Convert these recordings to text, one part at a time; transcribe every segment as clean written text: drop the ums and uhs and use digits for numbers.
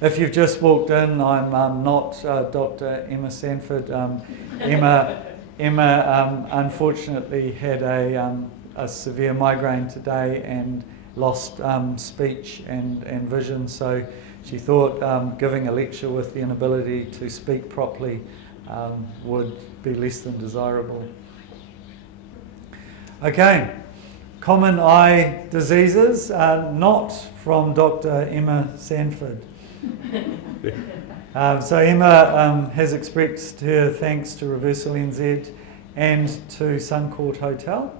If you've just walked in, I'm not Dr. Emma Sandford. Emma unfortunately had a severe migraine today and lost speech and vision, so she thought giving a lecture with the inability to speak properly would be less than desirable. Okay, common eye diseases, not from Dr. Emma Sandford. So Emma has expressed her thanks to Reversal NZ and to Suncourt Hotel.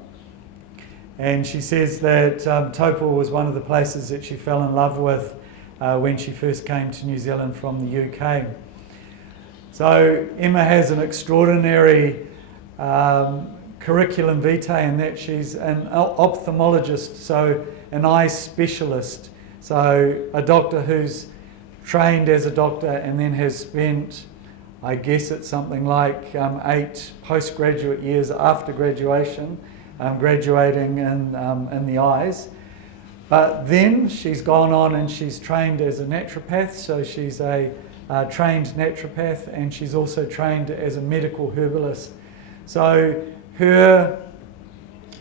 And she says that Taupo was one of the places that she fell in love with when she first came to New Zealand from the UK. So Emma has an extraordinary curriculum vitae in that she's an ophthalmologist, so an eye specialist. So a doctor who's trained as a doctor and then has spent, I guess it's something like 8 postgraduate years after graduation, graduating in the eyes. But then she's gone on and she's trained as a naturopath, so she's a trained naturopath, and she's also trained as a medical herbalist. So her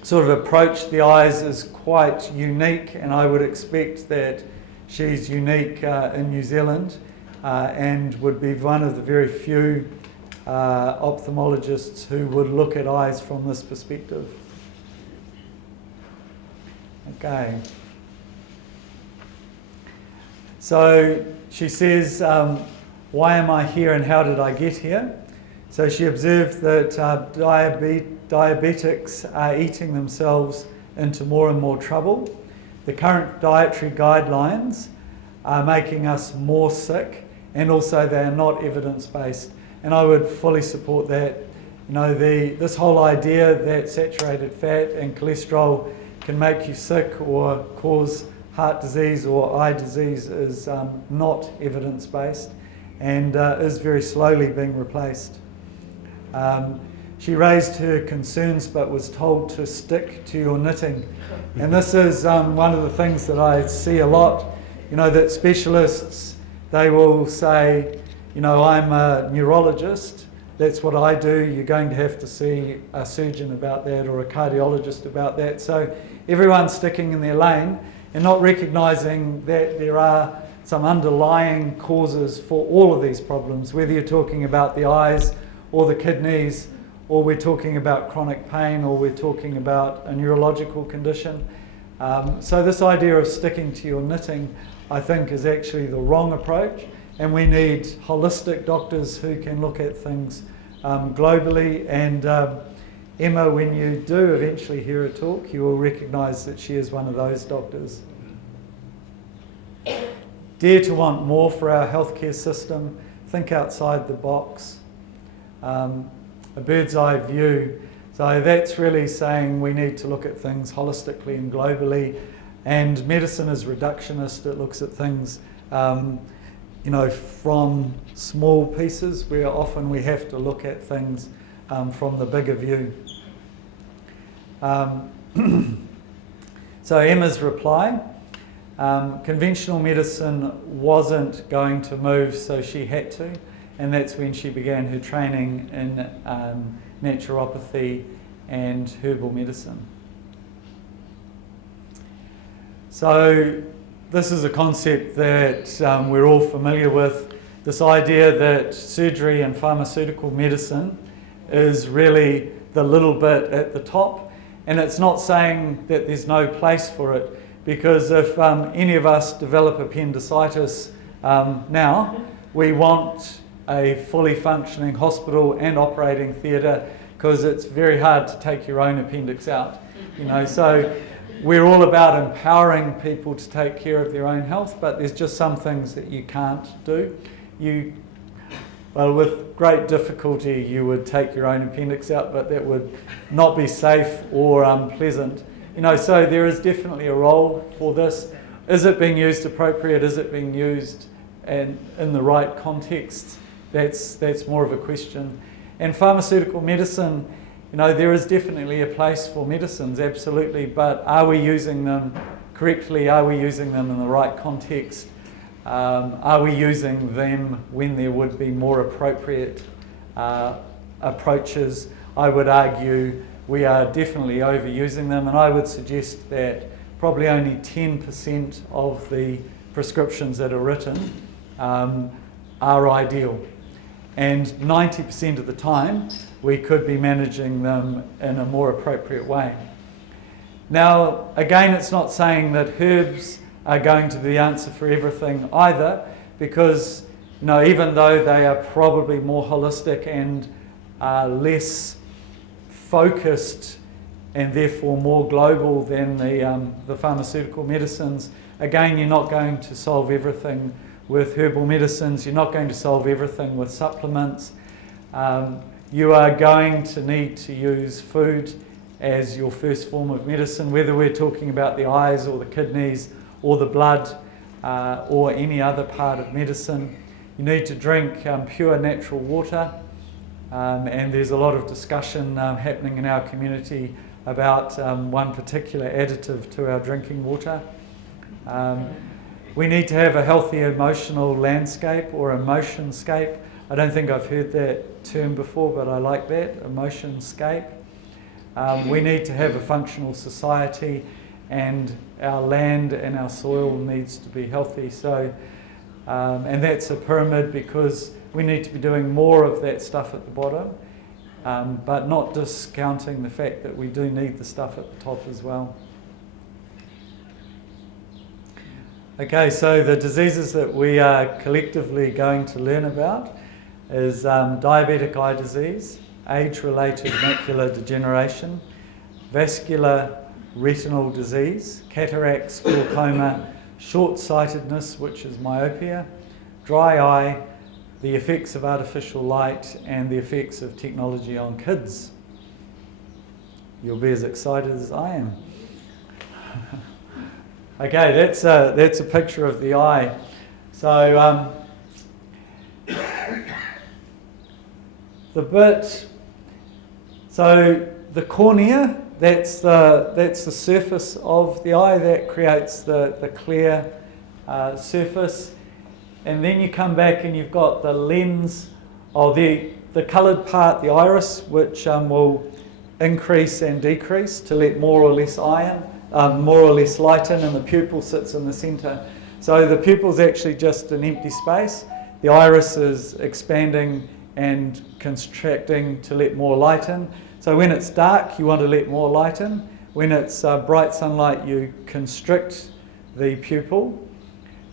sort of approach to the eyes is quite unique, and I would expect that she's unique in New Zealand and would be one of the very few ophthalmologists who would look at eyes from this perspective. Okay. So she says, why am I here and how did I get here? So she observed that diabetics are eating themselves into more and more trouble. The current dietary guidelines are making us more sick, and also they are not evidence-based. And I would fully support that. You know, this whole idea that saturated fat and cholesterol can make you sick or cause heart disease or eye disease is not evidence-based, and is very slowly being replaced. She raised her concerns but was told to stick to your knitting. And this is one of the things that I see a lot, you know, that specialists, they will say, you know, I'm a neurologist, that's what I do, you're going to have to see a surgeon about that or a cardiologist about that. So everyone's sticking in their lane and not recognising that there are some underlying causes for all of these problems, whether you're talking about the eyes or the kidneys, or we're talking about chronic pain, or we're talking about a neurological condition. So this idea of sticking to your knitting, I think, is actually the wrong approach, and we need holistic doctors who can look at things globally. And Emma, when you do eventually hear her talk, you will recognise that she is one of those doctors. Dare to want more for our healthcare system, think outside the box. A bird's eye view. So that's really saying we need to look at things holistically and globally. And medicine is reductionist. It looks at things, you know, from small pieces, where often we have to look at things from the bigger view. So Emma's reply, conventional medicine wasn't going to move, so she had to. And that's when she began her training in naturopathy and herbal medicine. So this is a concept that we're all familiar with, this idea that surgery and pharmaceutical medicine is really the little bit at the top. And it's not saying that there's no place for it, because if any of us develop appendicitis now, we want a fully functioning hospital and operating theatre, because it's very hard to take your own appendix out. You know, so we're all about empowering people to take care of their own health, but there's just some things that you can't do. Well, with great difficulty you would take your own appendix out, but that would not be safe or pleasant. You know, so there is definitely a role for this. Is it being used appropriate? Is it being used in the right context? That's more of a question. And pharmaceutical medicine, you know, there is definitely a place for medicines, absolutely, but are we using them correctly? Are we using them in the right context? Are we using them when there would be more appropriate approaches? I would argue we are definitely overusing them, and I would suggest that probably only 10% of the prescriptions that are written are ideal. And 90% of the time, we could be managing them in a more appropriate way. Now, again, it's not saying that herbs are going to be the answer for everything either, because even though they are probably more holistic and less focused and therefore more global than the pharmaceutical medicines, again, you're not going to solve everything with herbal medicines, you're not going to solve everything with supplements. You are going to need to use food as your first form of medicine, whether we're talking about the eyes or the kidneys or the blood or any other part of medicine. You need to drink pure natural water, and there's a lot of discussion happening in our community about one particular additive to our drinking water. We need to have a healthy emotional landscape or emotionscape. I don't think I've heard that term before, but I like that, emotionscape. We need to have a functional society, and our land and our soil needs to be healthy. So, and that's a pyramid, because we need to be doing more of that stuff at the bottom, but not discounting the fact that we do need the stuff at the top as well. Okay, so the diseases that we are collectively going to learn about is diabetic eye disease, age-related macular degeneration, vascular retinal disease, cataracts, glaucoma, short-sightedness, which is myopia, dry eye, the effects of artificial light, and the effects of technology on kids. You'll be as excited as I am. Okay, that's a picture of the eye. So the cornea, that's the surface of the eye that creates the clear surface, and then you come back and you've got the lens, or the coloured part, the iris, which will increase and decrease to let more or less light in, and the pupil sits in the centre. So the pupil is actually just an empty space. The iris is expanding and contracting to let more light in. So when it's dark, you want to let more light in. When it's bright sunlight, you constrict the pupil.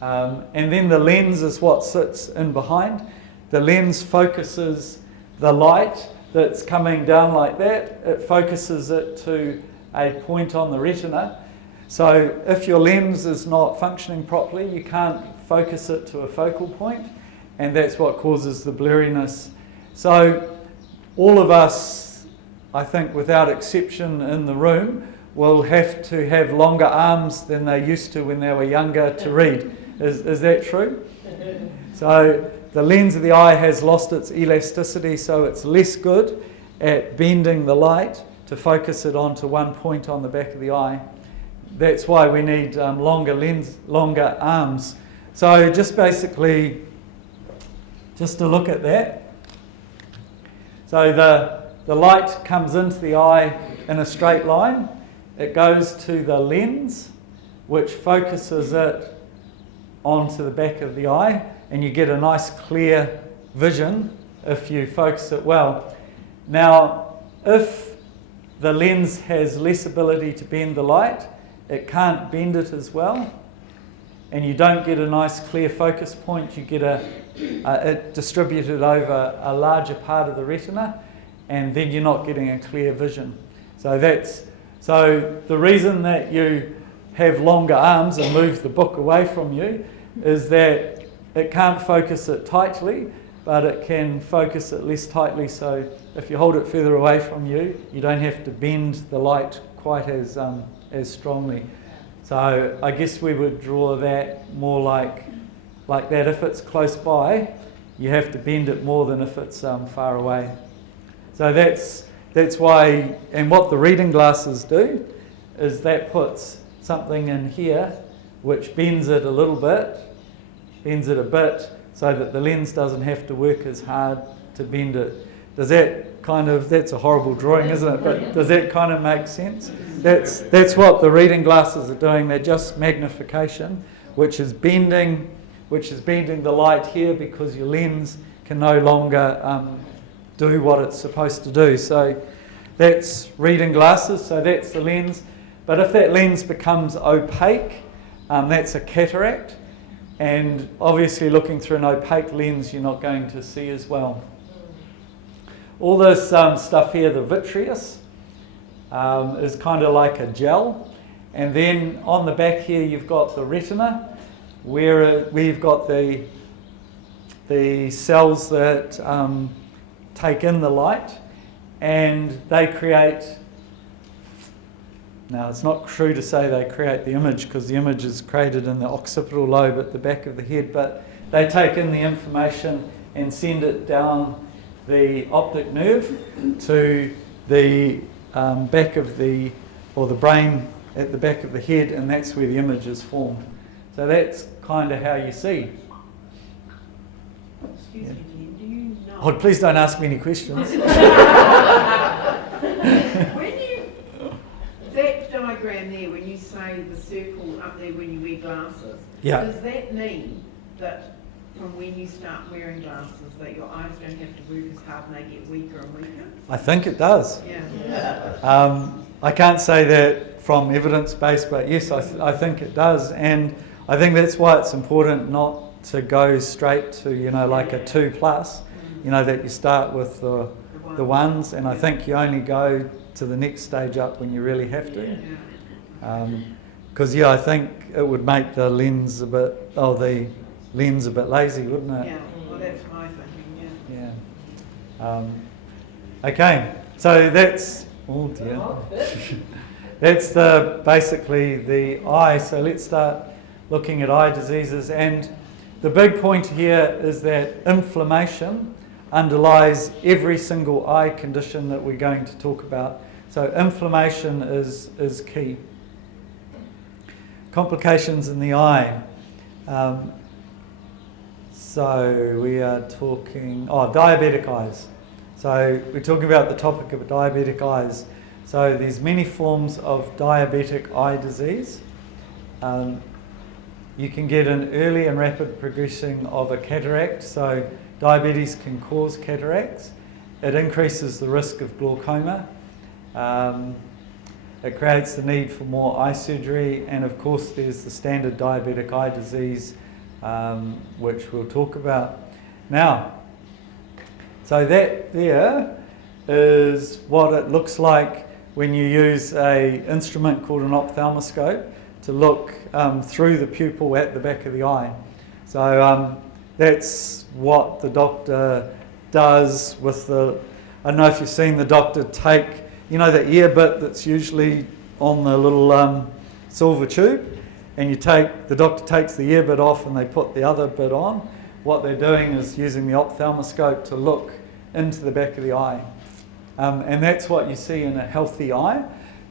And then the lens is what sits in behind. The lens focuses the light that's coming down like that. It focuses it to a point on the retina. So if your lens is not functioning properly, you can't focus it to a focal point, and that's what causes the blurriness. So all of us, I think without exception in the room, will have to have longer arms than they used to when they were younger to read. Is that true? So the lens of the eye has lost its elasticity, so it's less good at bending the light to focus it onto one point on the back of the eye. That's why we need longer arms. So just basically, just to look at that. So the light comes into the eye in a straight line. It goes to the lens, which focuses it onto the back of the eye, and you get a nice clear vision if you focus it well. Now, if the lens has less ability to bend the light, it can't bend it as well, and you don't get a nice clear focus point. You get it distributed over a larger part of the retina, and then you're not getting a clear vision. So the reason that you have longer arms and move the book away from you is that it can't focus it tightly, but it can focus it less tightly. So if you hold it further away from you, you don't have to bend the light quite as strongly. So I guess we would draw that more like that. If it's close by, you have to bend it more than if it's far away. So that's why, and what the reading glasses do is that puts something in here which bends it a little bit, bends it a bit so that the lens doesn't have to work as hard to bend it. Does that kind of, that's a horrible drawing, isn't it? But does that kind of make sense? That's what the reading glasses are doing. They're just magnification, which is bending the light here because your lens can no longer do what it's supposed to do. So that's reading glasses, so that's the lens. But if that lens becomes opaque, that's a cataract. And obviously looking through an opaque lens, you're not going to see as well. All this stuff here, the vitreous, is kind of like a gel. And then on the back here, you've got the retina, where we've got the cells that take in the light, and they create, now it's not true to say they create the image because the image is created in the occipital lobe at the back of the head, but they take in the information and send it down the optic nerve to the back of the brain at the back of the head, and that's where the image is formed. So that's kind of how you see. Excuse me, Glen, do you know? Oh, please don't ask me any questions. That diagram there, when you say the circle up there when you wear glasses, does that mean that from when you start wearing glasses that your eyes don't have to work as hard and they get weaker and weaker? I think it does. Yeah. I can't say that from evidence-based, but yes, I think it does. And I think that's why it's important not to go straight to, like a 2+, that you start with the ones, and I think you only go to the next stage up when you really have to. Because, I think it would make the lens a bit lazy, wouldn't it? Yeah, well that's my thinking, Okay, so that's, oh dear. That's basically the eye. So let's start looking at eye diseases. And the big point here is that inflammation underlies every single eye condition that we're going to talk about. So inflammation is key. Complications in the eye. So we are talking, diabetic eyes. So we're talking about the topic of diabetic eyes. So there's many forms of diabetic eye disease. You can get an early and rapid progression of a cataract. So diabetes can cause cataracts. It increases the risk of glaucoma. It creates the need for more eye surgery. And of course there's the standard diabetic eye disease, which we'll talk about. Now, so that there is what it looks like when you use an instrument called an ophthalmoscope to look through the pupil at the back of the eye. So that's what the doctor does with the, I don't know if you've seen the doctor take, the ear bit that's usually on the little silver tube, and the doctor takes the ear bit off and they put the other bit on. What they're doing is using the ophthalmoscope to look into the back of the eye. And that's what you see in a healthy eye.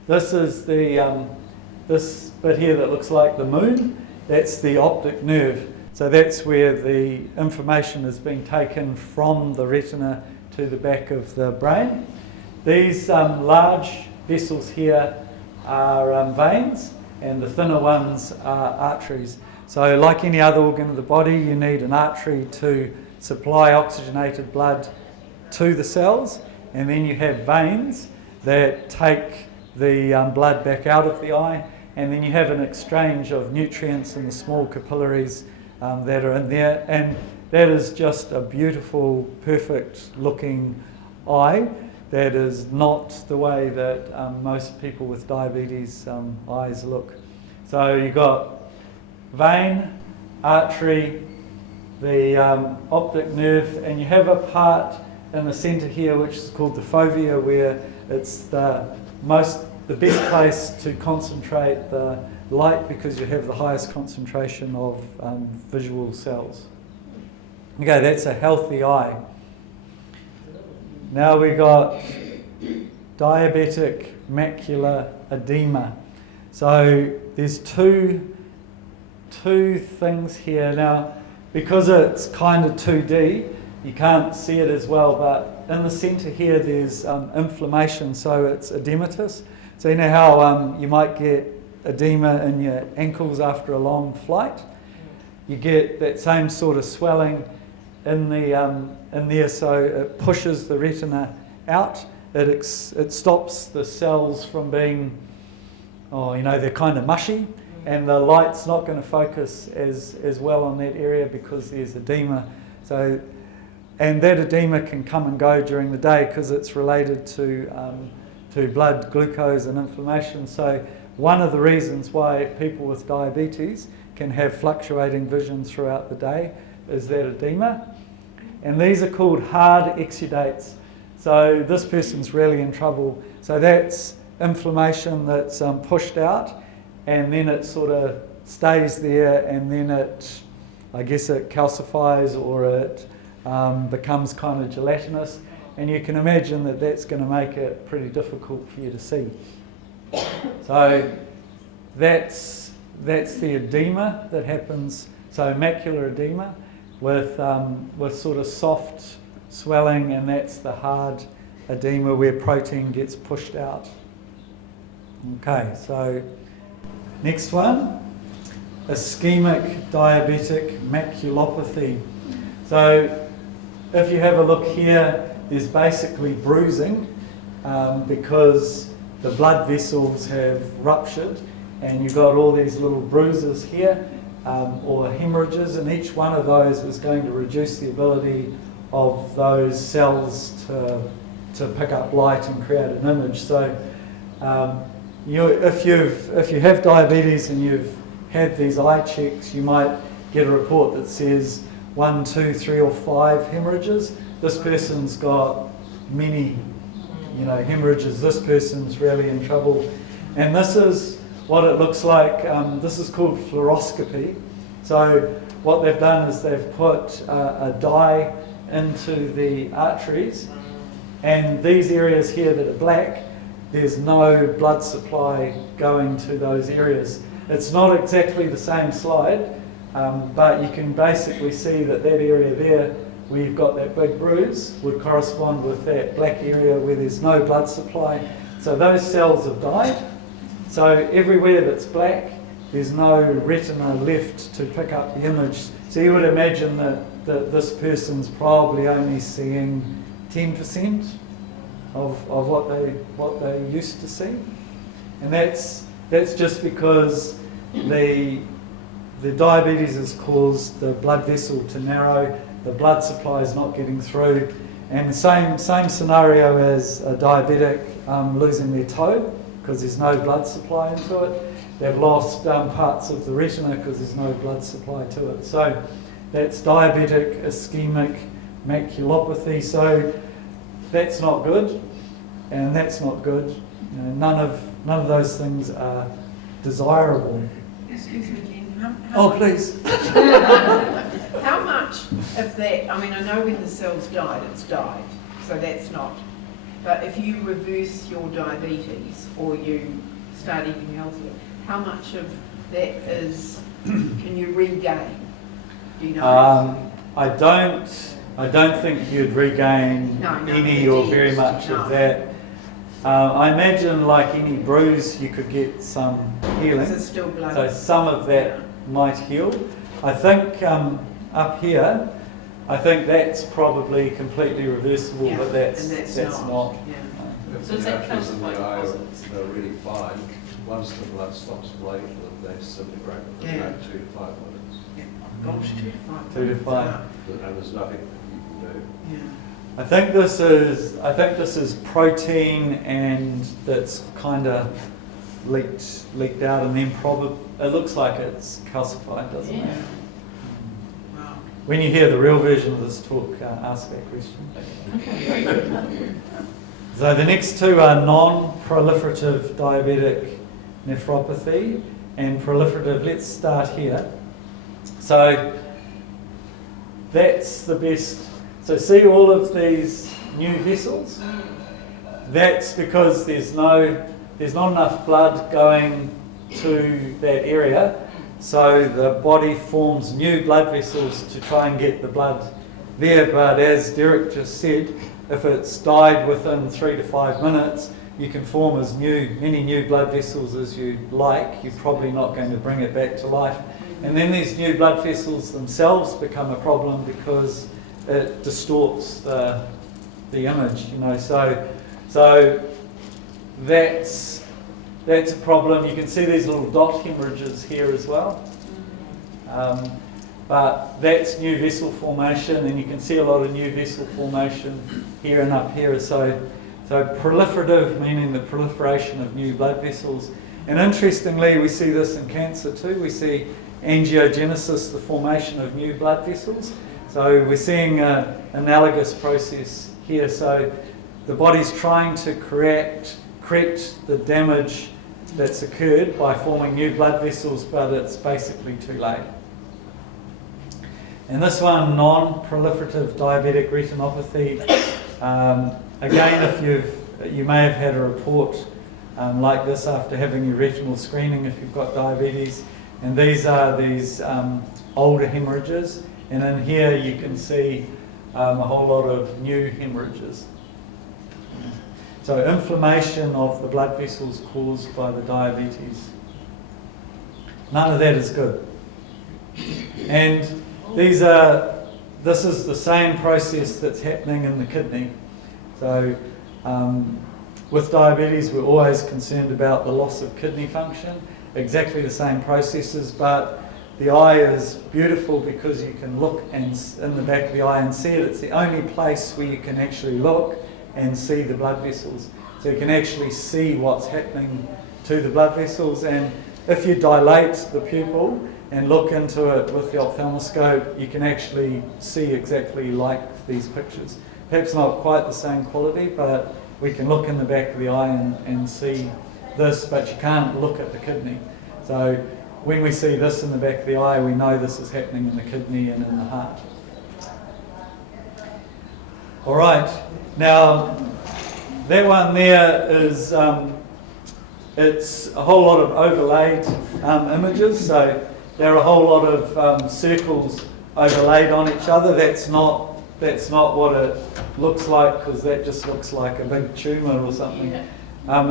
This is this bit here that looks like the moon. That's the optic nerve. So that's where the information is being taken from the retina to the back of the brain. These large vessels here are veins, and the thinner ones are arteries. So like any other organ of the body, you need an artery to supply oxygenated blood to the cells, and then you have veins that take the blood back out of the eye, and then you have an exchange of nutrients in the small capillaries that are in there, and that is just a beautiful, perfect looking eye. That is not the way that most people with diabetes eyes look. So you've got vein, artery, the optic nerve, and you have a part in the centre here which is called the fovea, where it's the best place to concentrate the light because you have the highest concentration of visual cells. Okay, that's a healthy eye. Now we've got diabetic macular edema. So there's two things here. Now, because it's kind of 2D, you can't see it as well, but in the centre here there's inflammation, so it's edematous. So you know how you might get edema in your ankles after a long flight? You get that same sort of swelling in there, so it pushes the retina out. It stops the cells from being, they're kind of mushy, and the light's not going to focus as well on that area because there's edema. So, and that edema can come and go during the day because it's related to blood glucose and inflammation. So one of the reasons why people with diabetes can have fluctuating vision throughout the day is that edema. And these are called hard exudates. So this person's really in trouble. So that's inflammation that's pushed out, and then it sort of stays there, and then it calcifies, or it becomes kind of gelatinous. And you can imagine that that's going to make it pretty difficult for you to see. So that's the edema that happens. So macular edema with sort of soft swelling, and that's the hard edema where protein gets pushed out. Okay, so next one, ischemic diabetic maculopathy. So if you have a look here, there's basically bruising because the blood vessels have ruptured, and you've got all these little bruises here, or hemorrhages, and each one of those is going to reduce the ability of those cells to pick up light and create an image. So if you have diabetes and you've had these eye checks, you might get a report that says 1, 2, 3 or 5 hemorrhages. This person's got many hemorrhages. This person's really in trouble. And this is what it looks like. This is called fluoroscopy. So what they've done is they've put a dye into the arteries, and these areas here that are black, there's no blood supply going to those areas. It's not exactly the same slide, but you can basically see that area there where you've got that big bruise would correspond with that black area where there's no blood supply. So those cells have died. So everywhere that's black, there's no retina left to pick up the image. So you would imagine that this person's probably only seeing 10% of what they used to see. And that's just because the diabetes has caused the blood vessel to narrow, the blood supply is not getting through, and the same scenario as a diabetic losing their toe because there's no blood supply into it. They've lost parts of the retina because there's no blood supply to it. So that's diabetic ischemic maculopathy. So that's not good, and that's not good. None of those things are desirable. Excuse me, Glen. Please. How much of that? I mean, I know when the cell's died, it's died, so that's not. But if you reverse your diabetes or you start eating healthier, how much of that can you regain? Do you know? I don't think you'd regain any or very much of that. I imagine, like any bruise, you could get some healing. Is it still blood? So some of that might heal. I think up here, I think that's probably completely reversible, but that's not. Yeah. If the arteries in the eye are really fine, once the blood stops flowing, they disintegrate within about 2 to 5 minutes. Yeah. Gosh, 2 to 5. 2 to 5. And there's nothing you can do. Yeah. I think this is protein, and that's kind of leaked out, and then it looks like it's calcified, doesn't it? Wow. When you hear the real version of this talk, ask that question. So the next two are non-proliferative diabetic nephropathy and proliferative. Let's start here. So that's the best. So see all of these new vessels? That's because there's not enough blood going to that area. so the body forms new blood vessels to try and get the blood there. But as Derek just said, if it's died within 3 to 5 minutes, you can form as many new blood vessels as you like. You're probably not going to bring it back to life. And then these new blood vessels themselves become a problem because it distorts the image, you know. So that's a problem. You can see these little dot hemorrhages here as well. But that's new vessel formation, and you can see a lot of new vessel formation here and up here. So proliferative, meaning the proliferation of new blood vessels. And interestingly, we see this in cancer too. We see angiogenesis, the formation of new blood vessels. So we're seeing an analogous process here. So the body's trying to correct the damage that's occurred by forming new blood vessels, but it's basically too late. And this one, non-proliferative diabetic retinopathy. Again, you may have had a report like this after having your retinal screening if you've got diabetes. And these are older hemorrhages. And in here you can see a whole lot of new hemorrhages. So inflammation of the blood vessels caused by the diabetes. None of that is good. And this is the same process that's happening in the kidney. So with diabetes, we're always concerned about the loss of kidney function. Exactly the same processes, but the eye is beautiful because you can look in the back of the eye and see it. It's the only place where you can actually look and see the blood vessels. So you can actually see what's happening to the blood vessels. And if you dilate the pupil and look into it with the ophthalmoscope, you can actually see exactly like these pictures. Perhaps not quite the same quality, but we can look in the back of the eye and see this, but you can't look at the kidney. So when we see this in the back of the eye, we know this is happening in the kidney and in the heart. All right, now that one there is, it's a whole lot of overlaid images. So there are a whole lot of circles overlaid on each other. That's not what it looks like, because that just looks like a big tumour or something. Yeah.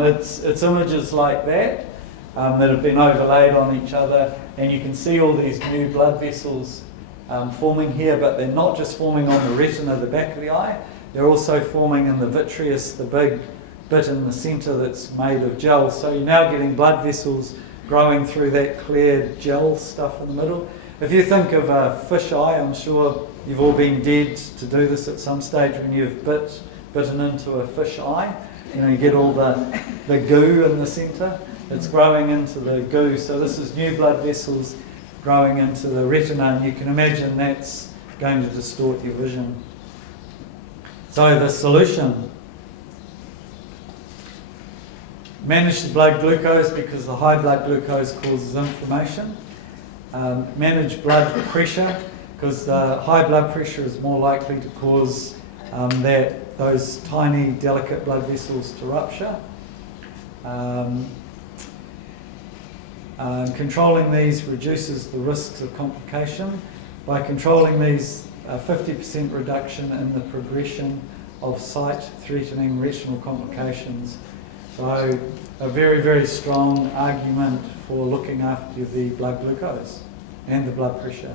It's images like that that have been overlaid on each other, and you can see all these new blood vessels forming here, but they're not just forming on the retina, the back of the eye, they're also forming in the vitreous, the big bit in the centre that's made of gel. So you're now getting blood vessels growing through that clear gel stuff in the middle. If you think of a fish eye, I'm sure you've all been dead to do this at some stage when you've bitten into a fish eye. You know, you get all the goo in the centre. It's growing into the goo. So this is new blood vessels growing into the retina, and you can imagine that's going to distort your vision. So the solution: manage the blood glucose, because the high blood glucose causes inflammation. Manage blood pressure, because the high blood pressure is more likely to cause those tiny, delicate blood vessels to rupture. Controlling these reduces the risks of complication. By controlling these, 50% reduction in the progression of sight-threatening retinal complications. So a very, very strong argument for looking after the blood glucose and the blood pressure.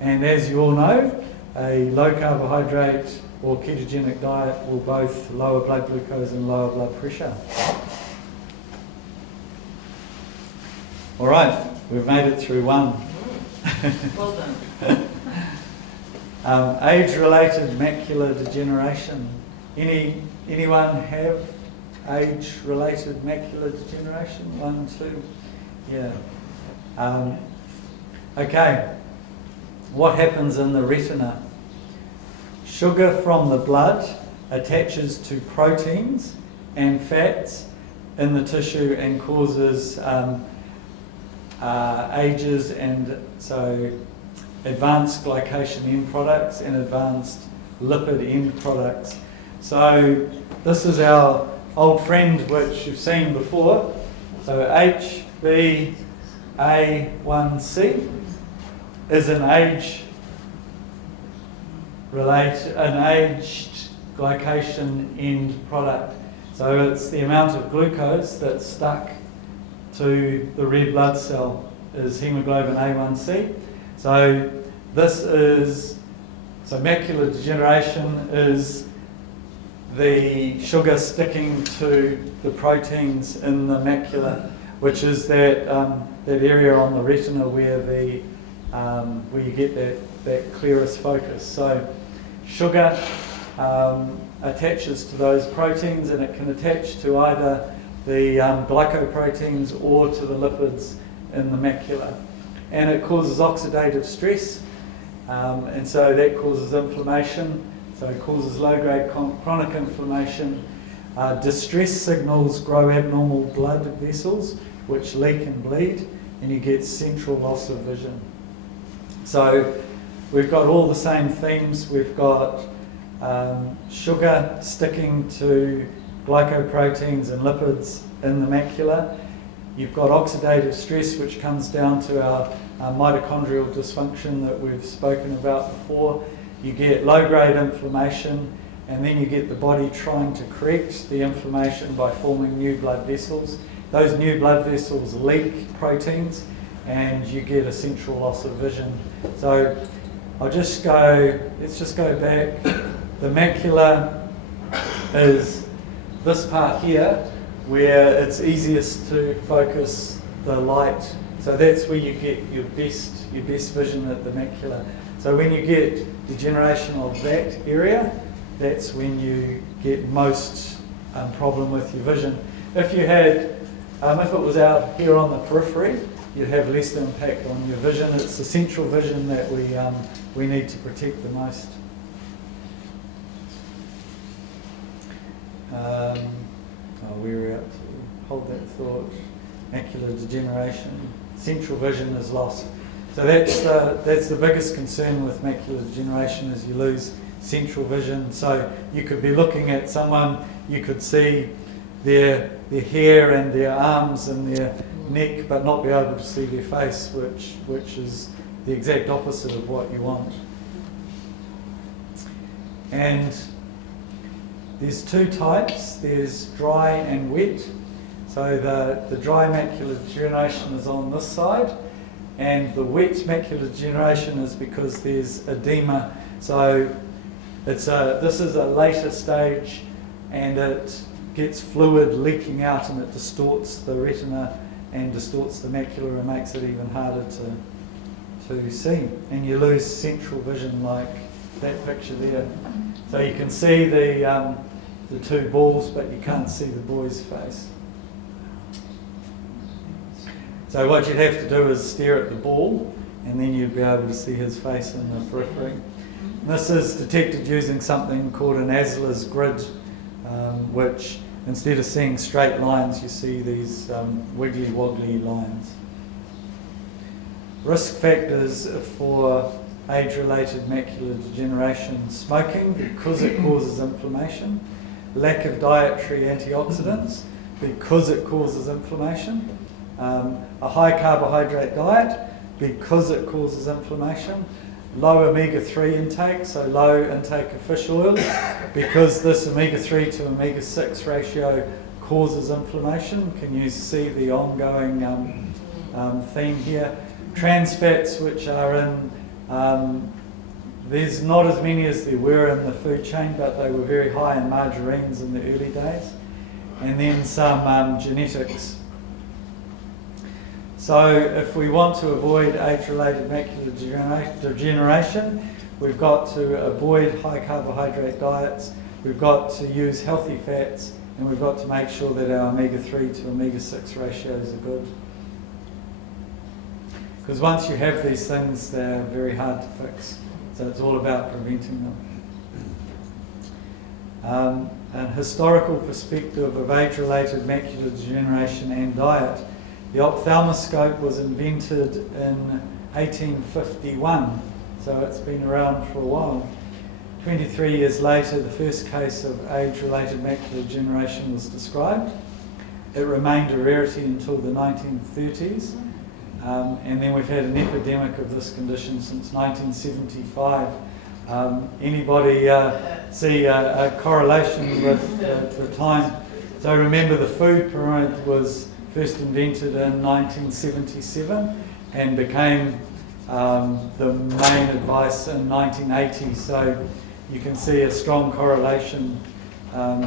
And as you all know, a low carbohydrate or ketogenic diet will both lower blood glucose and lower blood pressure. All right, we've made it through one. Well done. Age-related macular degeneration. Anyone have age-related macular degeneration? 1, 2, yeah. Okay, what happens in the retina? Sugar from the blood attaches to proteins and fats in the tissue and causes ages, and so advanced glycation end products and advanced lipid end products. So this is our old friend which you've seen before. So HbA1c A1C is an aged glycation end product. So it's the amount of glucose that's stuck to the red blood cell is hemoglobin A1C. So macular degeneration is the sugar sticking to the proteins in the macula, which is that area on the retina where you get that clearest focus. So sugar attaches to those proteins, and it can attach to either the glycoproteins or to the lipids in the macula. And it causes oxidative stress, and so that causes inflammation. So it causes low-grade chronic inflammation. Distress signals grow abnormal blood vessels, which leak and bleed, and you get central loss of vision. So we've got all the same themes. We've got sugar sticking to glycoproteins and lipids in the macula. You've got oxidative stress, which comes down to our mitochondrial dysfunction that we've spoken about before. You get low-grade inflammation, and then you get the body trying to correct the inflammation by forming new blood vessels. Those new blood vessels leak proteins, and you get a central loss of vision. So let's just go back. The macula is this part here, where it's easiest to focus the light. So that's where you get your best vision at the macula. So when you get degeneration of that area, that's when you get most problem with your vision. If you had, if it was out here on the periphery, you'd have less impact on your vision. It's the central vision that we need to protect the most. Where are we up to? Hold that thought. Macular degeneration. Central vision is lost. So that's the biggest concern with macular degeneration, is you lose central vision. So you could be looking at someone, you could see their hair and their arms and their neck, but not be able to see their face, which is the exact opposite of what you want. And there's two types. There's dry and wet. So the dry macular degeneration is on this side, and the wet macular degeneration is because there's edema. So this is a later stage, and it gets fluid leaking out, and it distorts the retina and distorts the macula and makes it even harder to see. And you lose central vision, like that picture there. So you can see the two balls, but you can't see the boy's face. So what you'd have to do is stare at the ball, and then you'd be able to see his face in the periphery. And this is detected using something called an Asler's grid, which instead of seeing straight lines, you see these wiggly woggly lines. Risk factors for age-related macular degeneration: smoking, because it causes inflammation; lack of dietary antioxidants, because it causes inflammation; a high carbohydrate diet, because it causes inflammation; low omega-3 intake, so low intake of fish oil, because this omega-3 to omega-6 ratio causes inflammation. Can you see the ongoing theme here? Trans fats, which are in, there's not as many as there were in the food chain, but they were very high in margarines in the early days. And then some genetics. So if we want to avoid age-related macular degeneration, we've got to avoid high carbohydrate diets, we've got to use healthy fats, and we've got to make sure that our omega-3 to omega-6 ratios are good. Because once you have these things, they're very hard to fix. So it's all about preventing them. An historical perspective of age-related macular degeneration and diet. The ophthalmoscope was invented in 1851, so it's been around for a while. 23 years later, the first case of age-related macular degeneration was described. It remained a rarity until the 1930s. and then we've had an epidemic of this condition since 1975. Anybody see a correlation with the time? So remember, the food pyramid was first invented in 1977 and became the main advice in 1980. So you can see a strong correlation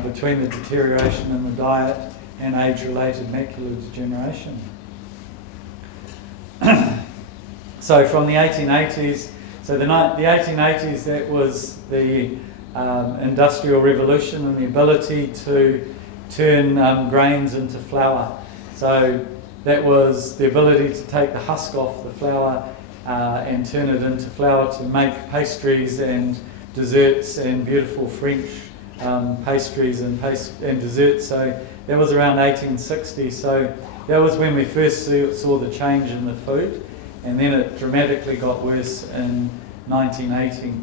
between the deterioration in the diet and age-related macular degeneration. So from the 1880s, so the 1880s, that was the Industrial Revolution and the ability to turn grains into flour. So that was the ability to take the husk off the flour and turn it into flour to make pastries and desserts and beautiful French pastries and desserts. So that was around 1860. So that was when we first saw the change in the food, and then it dramatically got worse in 1980.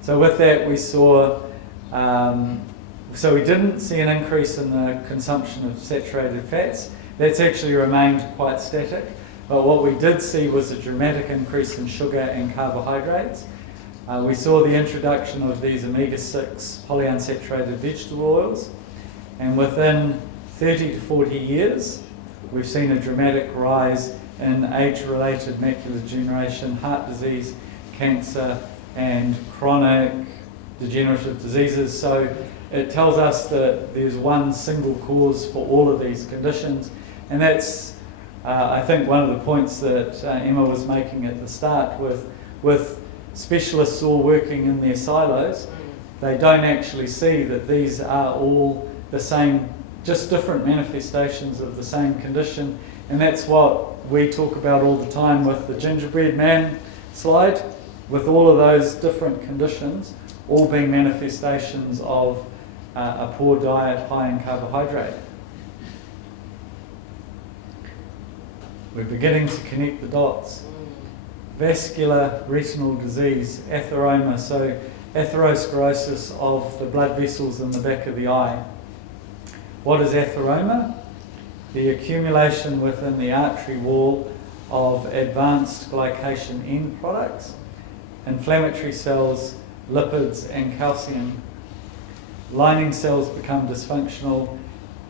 So with that we saw, so we didn't see an increase in the consumption of saturated fats. That's actually remained quite static. But what we did see was a dramatic increase in sugar and carbohydrates. We saw the introduction of these omega-6 polyunsaturated vegetable oils, and within 30 to 40 years we've seen a dramatic rise in age-related macular degeneration, heart disease, cancer and chronic degenerative diseases. So it tells us that there's one single cause for all of these conditions, and that's I think one of the points that Emma was making at the start with specialists all working in their silos. They don't actually see that these are all the same, just different manifestations of the same condition, and that's what we talk about all the time with the gingerbread man slide, with all of those different conditions all being manifestations of a poor diet high in carbohydrate. We're beginning to connect the dots. Vascular retinal disease, atheroma, so atherosclerosis of the blood vessels in the back of the eye. What is atheroma? The accumulation within the artery wall of advanced glycation end products, inflammatory cells, lipids and calcium. Lining cells become dysfunctional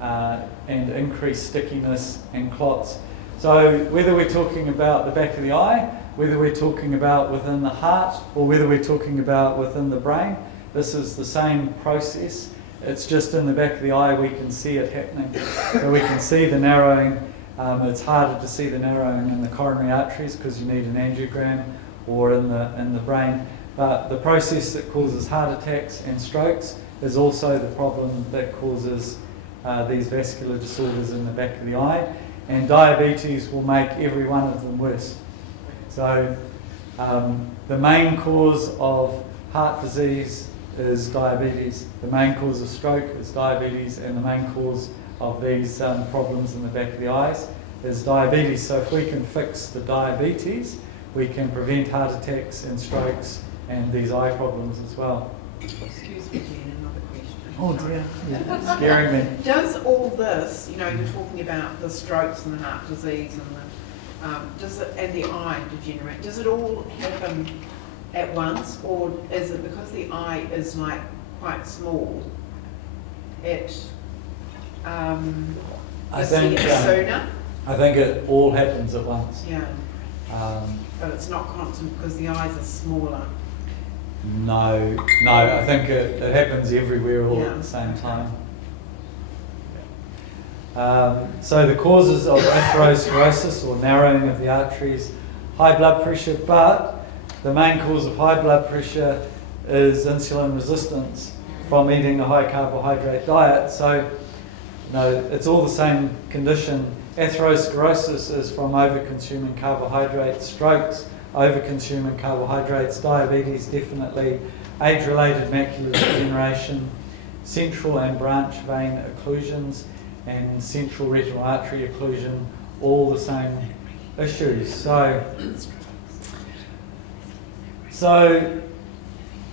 and increase stickiness and clots. So whether we're talking about the back of the eye, whether we're talking about within the heart, or whether we're talking about within the brain, this is the same process. It's just in the back of the eye we can see it happening. So we can see the narrowing. It's harder to see the narrowing in the coronary arteries because you need an angiogram, or in the brain. But the process that causes heart attacks and strokes is also the problem that causes these vascular disorders in the back of the eye. And diabetes will make every one of them worse. So the main cause of heart disease is diabetes, the main cause of stroke is diabetes, and the main cause of these problems in the back of the eyes is diabetes. So if we can fix the diabetes, we can prevent heart attacks and strokes and these eye problems as well. Excuse me, Jen, another question. Oh dear, you're scaring me. Does all this, you know, you're talking about the strokes and the heart disease and and the eye degenerate, does it all happen at once, or is it because the eye is like quite small, it I think sooner? I think it all happens at once. Yeah. But it's not constant because the eyes are smaller. No, I think it happens everywhere all at the same time. So the causes of atherosclerosis, or narrowing of the arteries, high blood pressure, but the main cause of high blood pressure is insulin resistance from eating a high carbohydrate diet. So it's all the same condition. Atherosclerosis is from over-consuming carbohydrates, strokes, over-consuming carbohydrates, diabetes definitely, age-related macular degeneration, central and branch vein occlusions, and central retinal artery occlusion, all the same issues. So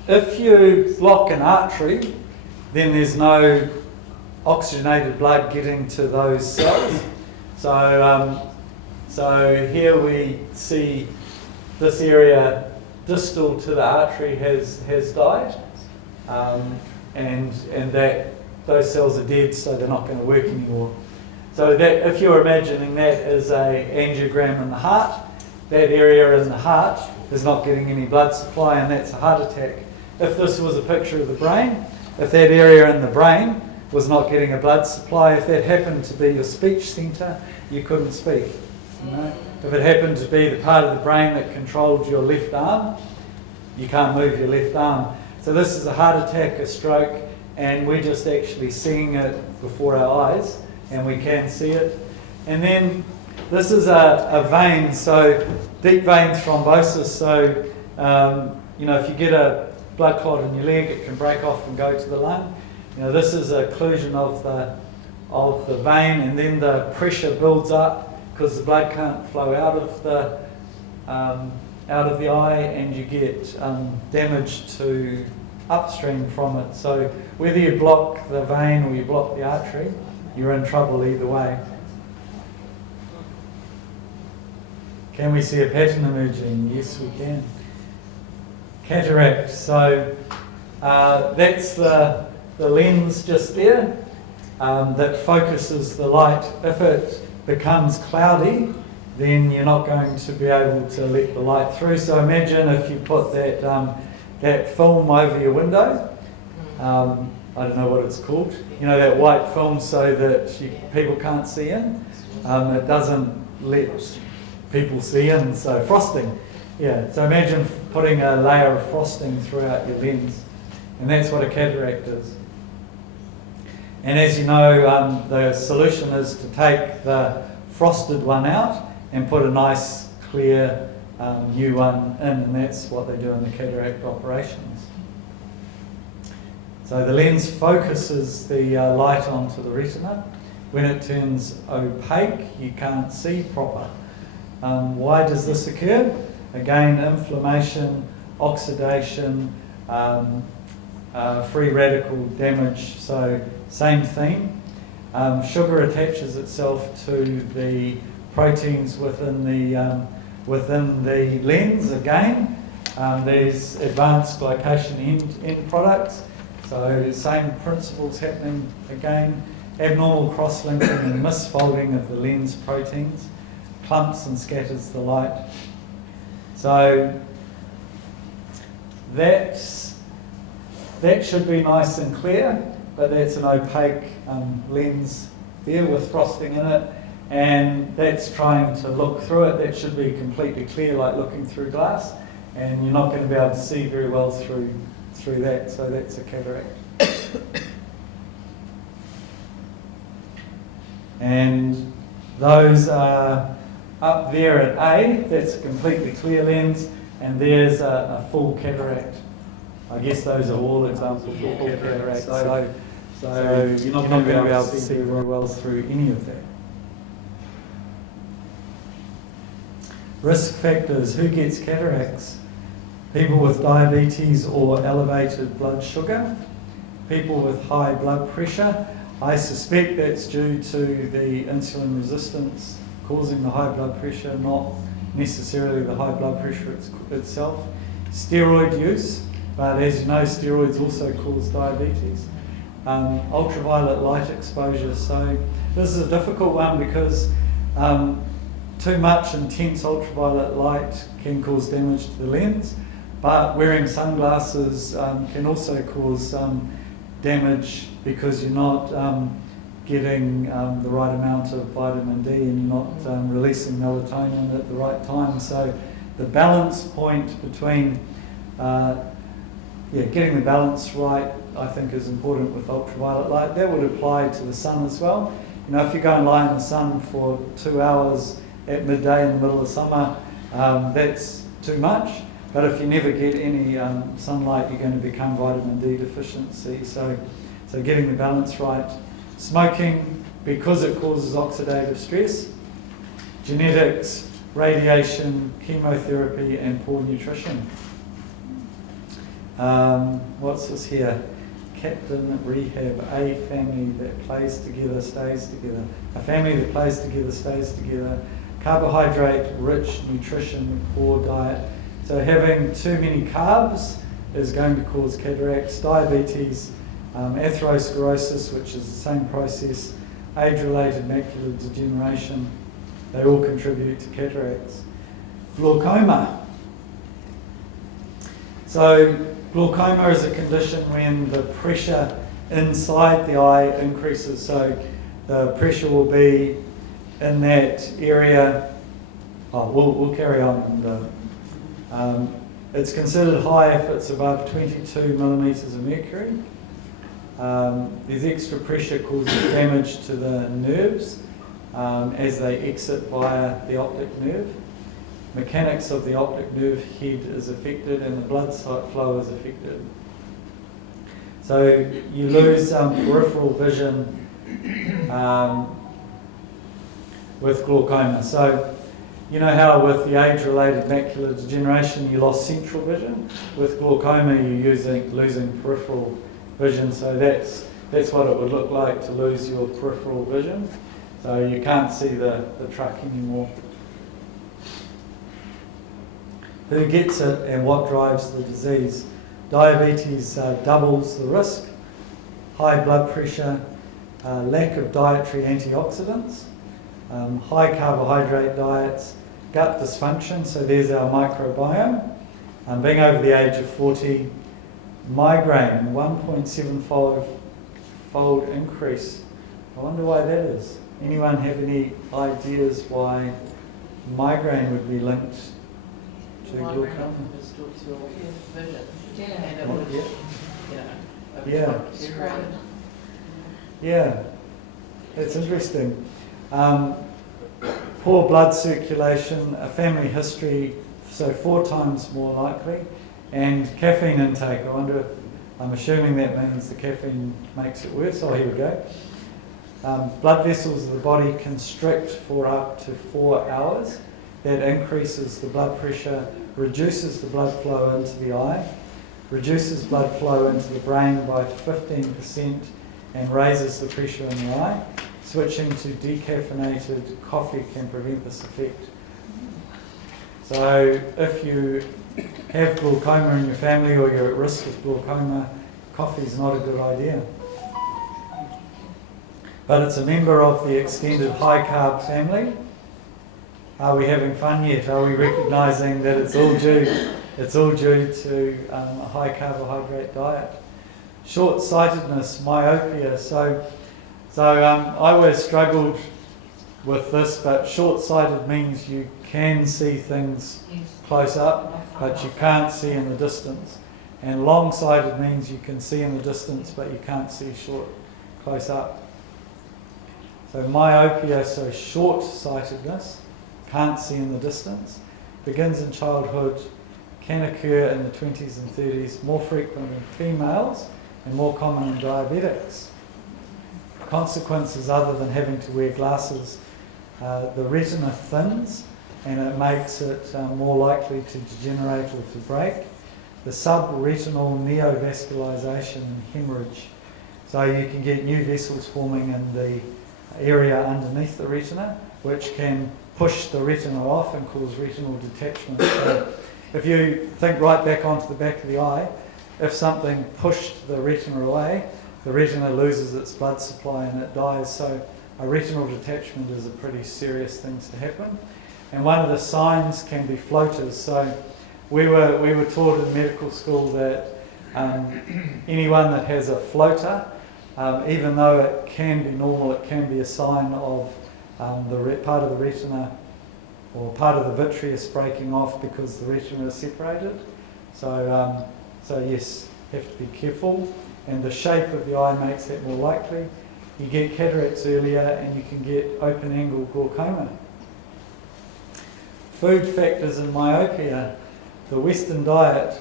if you block an artery, then there's no oxygenated blood getting to those cells. So here we see this area distal to the artery has died, and that those cells are dead, so they're not going to work anymore. So that, if you're imagining that as an angiogram in the heart, that area in the heart is not getting any blood supply, and that's a heart attack. If this was a picture of the brain, if that area in the brain was not getting a blood supply, if that happened to be your speech centre, you couldn't speak. You know? If it happened to be the part of the brain that controlled your left arm, you can't move your left arm. So this is a heart attack, a stroke, and we're just actually seeing it before our eyes, and we can see it. And then this is a vein, so deep vein thrombosis. So you know, if you get a blood clot in your leg, it can break off and go to the lung. You know, this is an occlusion of the vein, and then the pressure builds up because the blood can't flow out of the eye, and you get damage to upstream from it. So whether you block the vein or you block the artery, you're in trouble either way. Can we see a pattern emerging? Yes, we can. Cataract. So that's the lens just there that focuses the light. If it becomes cloudy, then you're not going to be able to let the light through. So imagine if you put that film over your window. I don't know what it's called. You know, that white film, so that people can't see in. It doesn't let people see in. So frosting. Yeah. So imagine putting a layer of frosting throughout your lens, and that's what a cataract is. And as you know, the solution is to take the frosted one out and put a nice clear new one in, and that's what they do in the cataract operations. So the lens focuses the light onto the retina. When it turns opaque, you can't see proper. Why does this occur? Again, inflammation, oxidation, free radical damage, so same theme. Sugar attaches itself to the proteins within the lens again. There's advanced glycation end products, so same principles happening again. Abnormal cross-linking and misfolding of the lens proteins, clumps and scatters the light. So that should be nice and clear, but that's an opaque lens there with frosting in it, and that's trying to look through it. That should be completely clear, like looking through glass, and you're not going to be able to see very well through that, so that's a cataract. And those are up there at A, that's a completely clear lens, and there's a full cataract. I guess those are all examples of full cataract. So you're not going to be able to see very well through any of that. Risk factors. Who gets cataracts? People with diabetes or elevated blood sugar. People with high blood pressure. I suspect that's due to the insulin resistance causing the high blood pressure, not necessarily the high blood pressure itself. Steroid use, but as you know, steroids also cause diabetes. Ultraviolet light exposure. So this is a difficult one because too much intense ultraviolet light can cause damage to the lens, but wearing sunglasses can also cause damage because you're not getting the right amount of vitamin D and you're not releasing melatonin at the right time. So the balance point between getting the balance right, I think, is important with ultraviolet light. That would apply to the sun as well. You know, if you go and lie in the sun for 2 hours at midday in the middle of summer, that's too much. But if you never get any sunlight, you're going to become vitamin D deficiency. So getting the balance right. Smoking, because it causes oxidative stress. Genetics, radiation, chemotherapy, and poor nutrition. What's this here? Captain Rehab, a family that plays together stays together. A family that plays together stays together. carbohydrate-rich, nutrition-poor diet. So having too many carbs is going to cause cataracts, diabetes, atherosclerosis, which is the same process, age-related macular degeneration. They all contribute to cataracts. Glaucoma. So glaucoma is a condition when the pressure inside the eye increases. So the pressure will be in that area. We'll carry on. It's considered high if it's above 22 millimetres of mercury. There's extra pressure causes damage to the nerves as they exit via the optic nerve. Mechanics of the optic nerve head is affected and the blood flow is affected. So you lose peripheral vision with glaucoma. So you know how with the age-related macular degeneration you lost central vision? With glaucoma you're losing peripheral vision. So that's what it would look like to lose your peripheral vision. So you can't see the truck anymore. Who gets it and what drives the disease? Diabetes doubles the risk, high blood pressure, lack of dietary antioxidants, high carbohydrate diets, gut dysfunction, so there's our microbiome, being over the age of 40, migraine, 1.75-fold increase. I wonder why that is. Anyone have any ideas why migraine would be linked to glaucoma? Yeah, it's interesting. Poor blood circulation, a family history, so 4 times more likely, and caffeine intake. I wonder if, I'm assuming that means the caffeine makes it worse. Oh, here we go. Blood vessels of the body constrict for up to 4 hours. That increases the blood pressure, reduces the blood flow into the eye, reduces blood flow into the brain by 15%, and raises the pressure in the eye. Switching to decaffeinated coffee can prevent this effect. So if you have glaucoma in your family or you're at risk of glaucoma, coffee is not a good idea. But it's a member of the extended high carb family. Are we having fun yet? Are we recognising that it's all due to a high carbohydrate diet? Short-sightedness, myopia. So I always struggled with this, but short-sighted means you can see things close up, but you can't see in the distance. And long-sighted means you can see in the distance, but you can't see close up. So myopia, so short-sightedness, can't see in the distance, begins in childhood, can occur in the 20s and 30s, more frequent in females and more common in diabetics. Consequences other than having to wear glasses, the retina thins and it makes it more likely to degenerate or to break. The subretinal neovascularization and hemorrhage. So you can get new vessels forming in the area underneath the retina, which can push the retina off and cause retinal detachment. So if you think right back onto the back of the eye, if something pushed the retina away, the retina loses its blood supply and it dies. So a retinal detachment is a pretty serious thing to happen. And one of the signs can be floaters. So we were taught in medical school that anyone that has a floater, even though it can be normal, it can be a sign of part of the retina or part of the vitreous breaking off because the retina is separated. So yes, have to be careful. And the shape of the eye makes that more likely. You get cataracts earlier and you can get open-angle glaucoma. Food factors in myopia. The Western diet,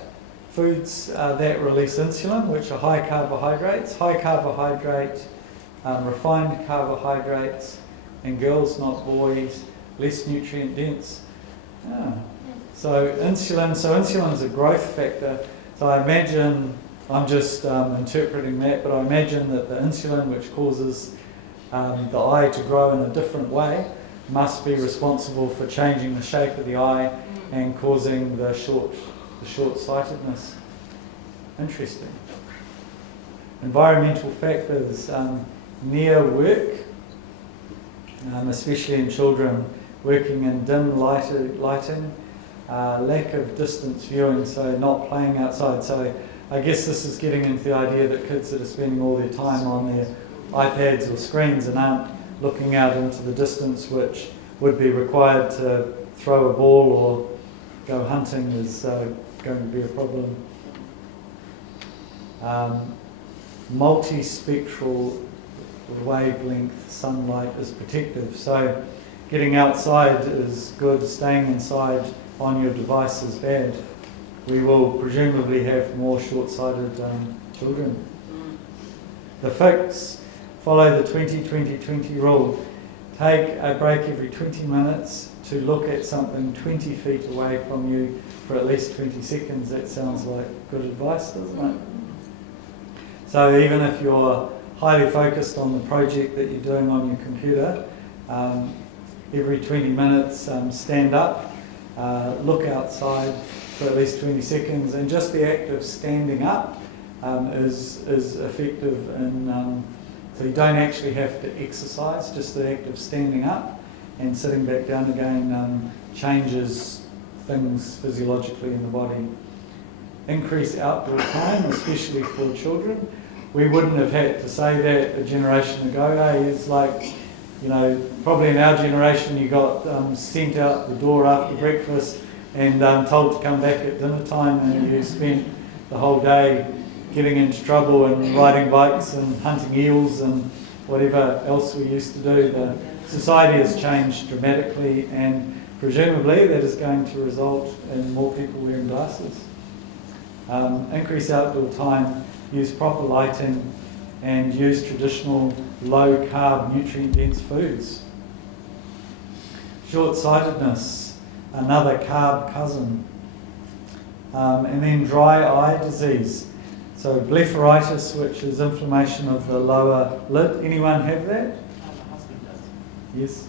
foods that release insulin, which are high carbohydrates, refined carbohydrates, and girls, not boys, less nutrient dense. So insulin's a growth factor. So I imagine, I'm just interpreting that, but I imagine that the insulin, which causes the eye to grow in a different way, must be responsible for changing the shape of the eye and causing the short-sightedness. Interesting. Environmental factors near work, especially in children working in dim lighting, lack of distance viewing, so not playing outside. So I guess this is getting into the idea that kids that are spending all their time on their iPads or screens and aren't looking out into the distance, which would be required to throw a ball or go hunting, is going to be a problem. Multispectral wavelength sunlight is protective, so getting outside is good, staying inside on your device is bad. We will presumably have more short-sighted children. The fix: follow the 20-20-20 rule. Take a break every 20 minutes to look at something 20 feet away from you for at least 20 seconds. That sounds like good advice, doesn't it? So even if you're highly focused on the project that you're doing on your computer, every 20 minutes stand up, look outside for at least 20 seconds, and just the act of standing up is effective in, so you don't actually have to exercise, just the act of standing up and sitting back down again changes things physiologically in the body. Increase outdoor time, especially for children. We wouldn't have had to say that a generation ago. It's like, you know, probably in our generation you got sent out the door after breakfast and told to come back at dinner time, and you spent the whole day getting into trouble and riding bikes and hunting eels and whatever else we used to do. The society has changed dramatically, and presumably that is going to result in more people wearing glasses. Increase outdoor time, use proper lighting, and use traditional low-carb, nutrient-dense foods. Short-sightedness, another carb cousin. And then dry eye disease. So blepharitis, which is inflammation of the lower lid. Anyone have that? My husband does. Yes.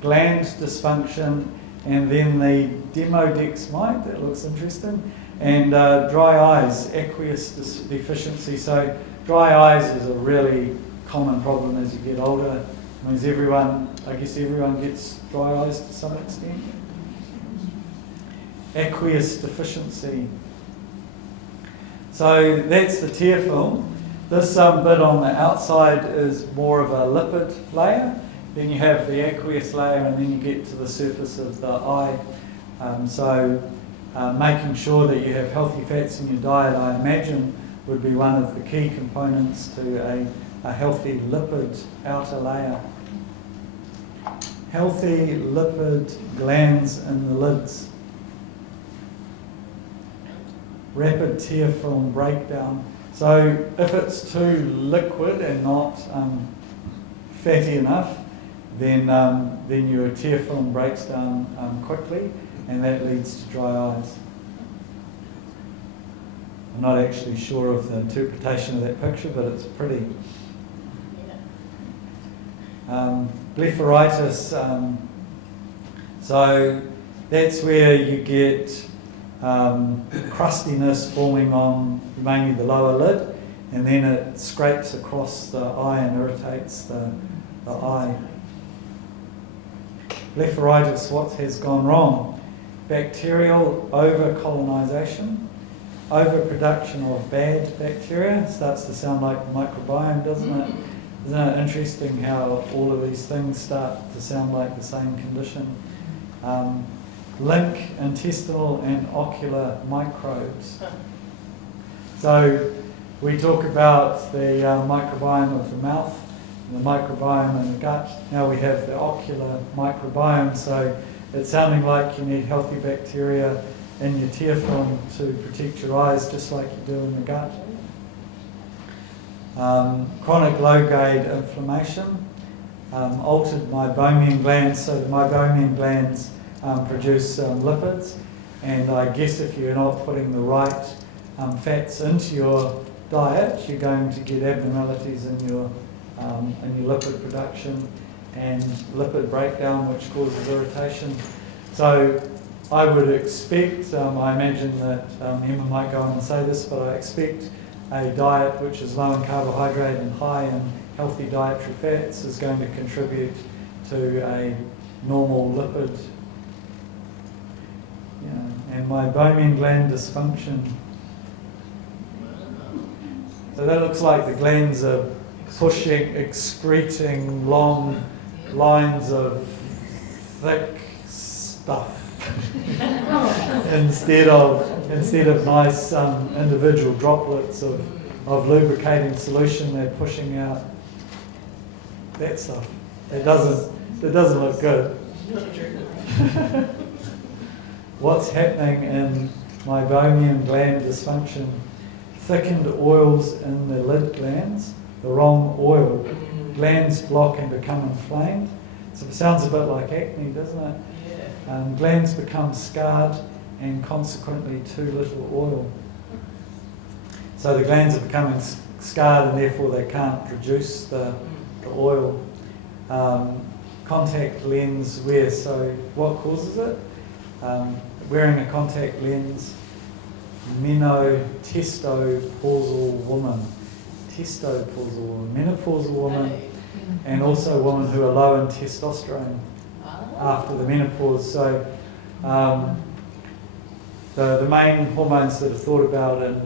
Gland dysfunction, and then the demodex mite, that looks interesting. And dry eyes, aqueous deficiency. So dry eyes is a really common problem as you get older. It means I guess everyone gets dry eyes to some extent. Aqueous deficiency. So that's the tear film. This bit on the outside is more of a lipid layer. Then you have the aqueous layer, and then you get to the surface of the eye. Making sure that you have healthy fats in your diet, I imagine, would be one of the key components to a healthy lipid outer layer. Healthy lipid glands in the lids. Rapid tear film breakdown. So if it's too liquid and not fatty enough, then your tear film breaks down quickly, and that leads to dry eyes. I'm not actually sure of the interpretation of that picture, but it's pretty. Blepharitis, so that's where you get crustiness forming on mainly the lower lid, and then it scrapes across the eye and irritates the eye. Blepharitis, what has gone wrong? Bacterial over-colonization, overproduction of bad bacteria. Starts to sound like the microbiome, doesn't it? Isn't it interesting how all of these things start to sound like the same condition? Link intestinal and ocular microbes. So we talk about the microbiome of the mouth, and the microbiome in the gut. Now we have the ocular microbiome, so it's sounding like you need healthy bacteria in your tear film to protect your eyes, just like you do in the gut. Chronic low-grade inflammation, altered meibomian glands. So the meibomian glands produce lipids, and I guess if you're not putting the right fats into your diet, you're going to get abnormalities in your lipid production. and lipid breakdown, which causes irritation. So I would expect, I imagine that Emma might go on and say this, but I expect a diet which is low in carbohydrate and high in healthy dietary fats is going to contribute to a normal lipid. And meibomian gland dysfunction. So that looks like the glands are pushing, excreting long lines of thick stuff instead of nice individual droplets of lubricating solution. They're pushing out that stuff. It doesn't look good. What's happening in meibomian gland dysfunction? Thickened oils in the lid glands, the wrong oil. Glands block and become inflamed. So it sounds a bit like acne, doesn't it? Yeah. Glands become scarred and consequently too little oil. So the glands are becoming scarred and therefore they can't produce the oil. Contact lens wear. So what causes it? Wearing a contact lens. Menopausal woman. Menopausal woman, and also women who are low in testosterone after the menopause. So the main hormones that are thought about in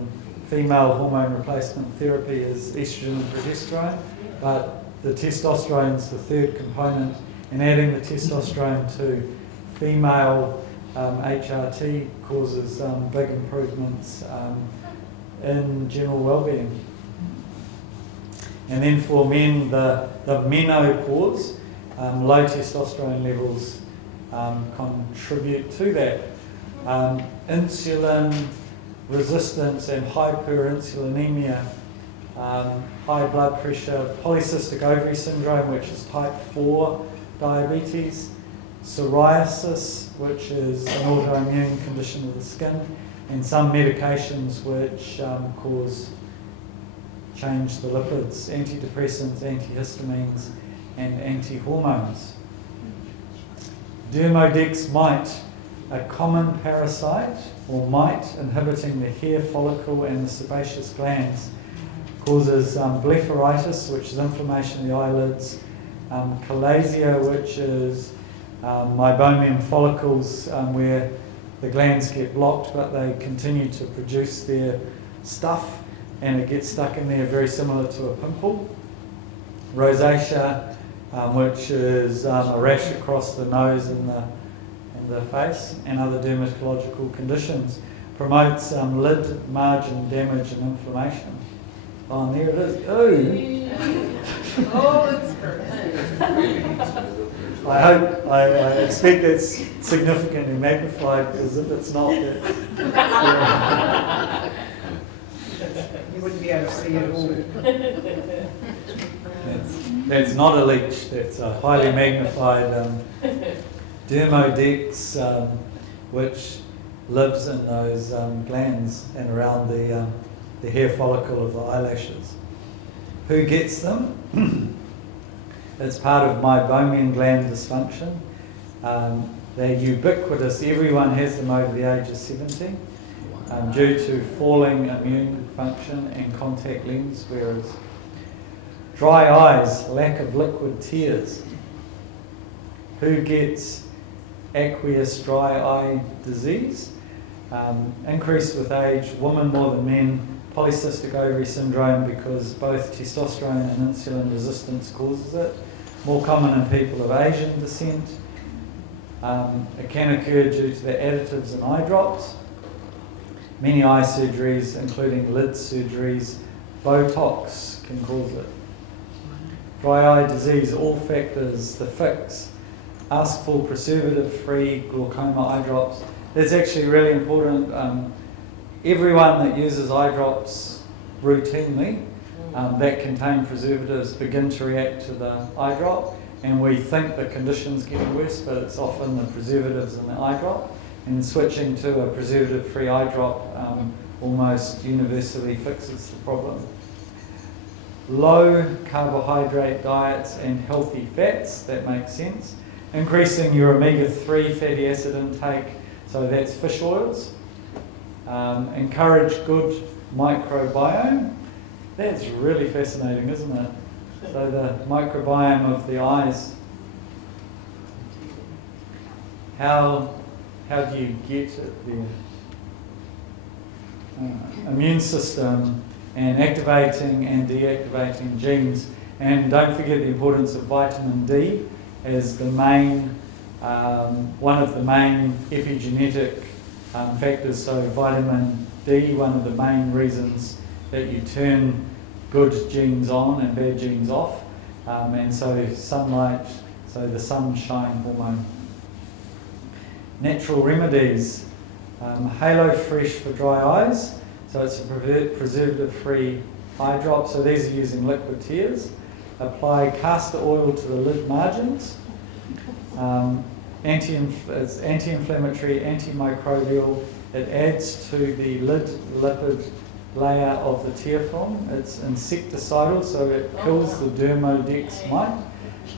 female hormone replacement therapy is estrogen and progesterone, but the testosterone is the third component, and adding the testosterone to female HRT causes big improvements in general well-being. And then for men, the menopause, low testosterone levels contribute to that. Insulin resistance and hyperinsulinemia, high blood pressure, polycystic ovary syndrome, which is type 4 diabetes, psoriasis, which is an autoimmune condition of the skin, and some medications which change the lipids, antidepressants, antihistamines, and antihormones. Demodex mite, a common parasite or mite inhibiting the hair follicle and the sebaceous glands, causes blepharitis, which is inflammation of the eyelids, chalasia, which is meibomian follicles where the glands get blocked but they continue to produce their stuff and it gets stuck in there, very similar to a pimple. Rosacea, which is a rash across the nose and the face, and other dermatological conditions. Promotes lid margin damage and inflammation. Oh, and there it is. Ooh. Oh, it's great. I expect that's significantly magnified, because if it's not, you wouldn't be able to see it all. That's not a leech, that's a highly magnified Demodex, which lives in those glands and around the hair follicle of the eyelashes. Who gets them? It's part of meibomian gland dysfunction. They're ubiquitous. Everyone has them over the age of 70 due to falling immune function and contact lens wearers. Dry eyes, lack of liquid tears. Who gets aqueous dry eye disease? Increase with age, women more than men. Polycystic ovary syndrome, because both testosterone and insulin resistance causes it. More common in people of Asian descent. It can occur due to the additives in eye drops. Many eye surgeries, including lid surgeries, Botox can cause it. Dry eye disease, all factors, the fix. Ask for preservative-free glaucoma eye drops. That's actually really important. Everyone that uses eye drops routinely that contain preservatives begin to react to the eye drop, and we think the condition's getting worse, but it's often the preservatives in the eye drop. And switching to a preservative-free eye drop almost universally fixes the problem. low carbohydrate diets and healthy fats, that makes sense. Increasing your omega-3 fatty acid intake, so that's fish oils. Encourage good microbiome. That's really fascinating, isn't it? So the microbiome of the eyes. How do you get it there? Immune system and activating and deactivating genes. And don't forget the importance of vitamin D as the main, one of the main epigenetic factors. So vitamin D, one of the main reasons that you turn good genes on and bad genes off. And so sunlight, so the sunshine hormone. Natural remedies. Halo Fresh for dry eyes. So it's a preservative-free eye drop. So these are using liquid tears. Apply castor oil to the lid margins. It's anti-inflammatory, antimicrobial. It adds to the lid lipid layer of the tear film. It's insecticidal, so it kills the dermodex mite.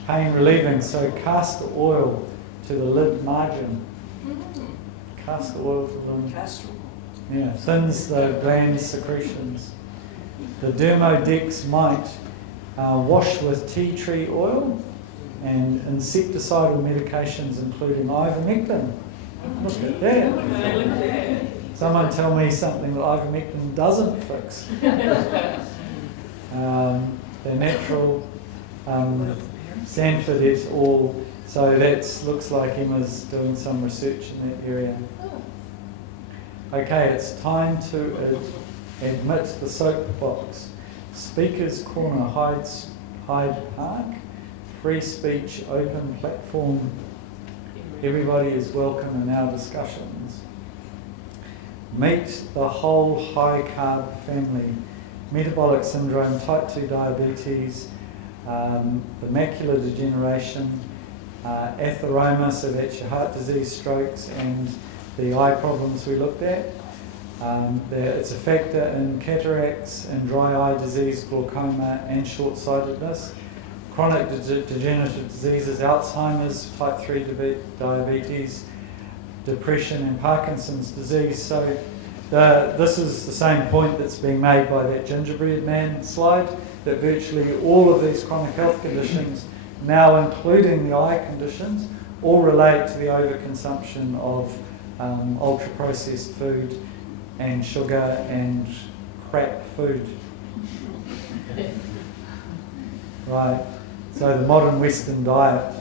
Pain relieving, so castor oil to the lid margin. Castor oil to the lid. Yeah, thins the gland secretions. The dermodex mite, wash with tea tree oil and insecticidal medications including ivermectin. Look at that. Someone tell me something that ivermectin doesn't fix. They're natural. Sandford et al. So that looks like Emma's doing some research in that area. Okay, it's time to admit the soapbox. Speaker's Corner, Hyde Park. Free speech, open platform. Everybody is welcome in our discussions. Meet the whole high carb family. Metabolic syndrome, type 2 diabetes, the macular degeneration, atheroma, so that's your heart disease, strokes, and the eye problems we looked at. It's a factor in cataracts and dry eye disease, glaucoma, and short-sightedness. Chronic degenerative diseases, Alzheimer's, type 3 diabetes, depression, and Parkinson's disease. So this is the same point that's being made by that gingerbread man slide, that virtually all of these chronic health conditions, now including the eye conditions, all relate to the overconsumption of ultra-processed food and sugar and crap food. Right, so the modern Western diet,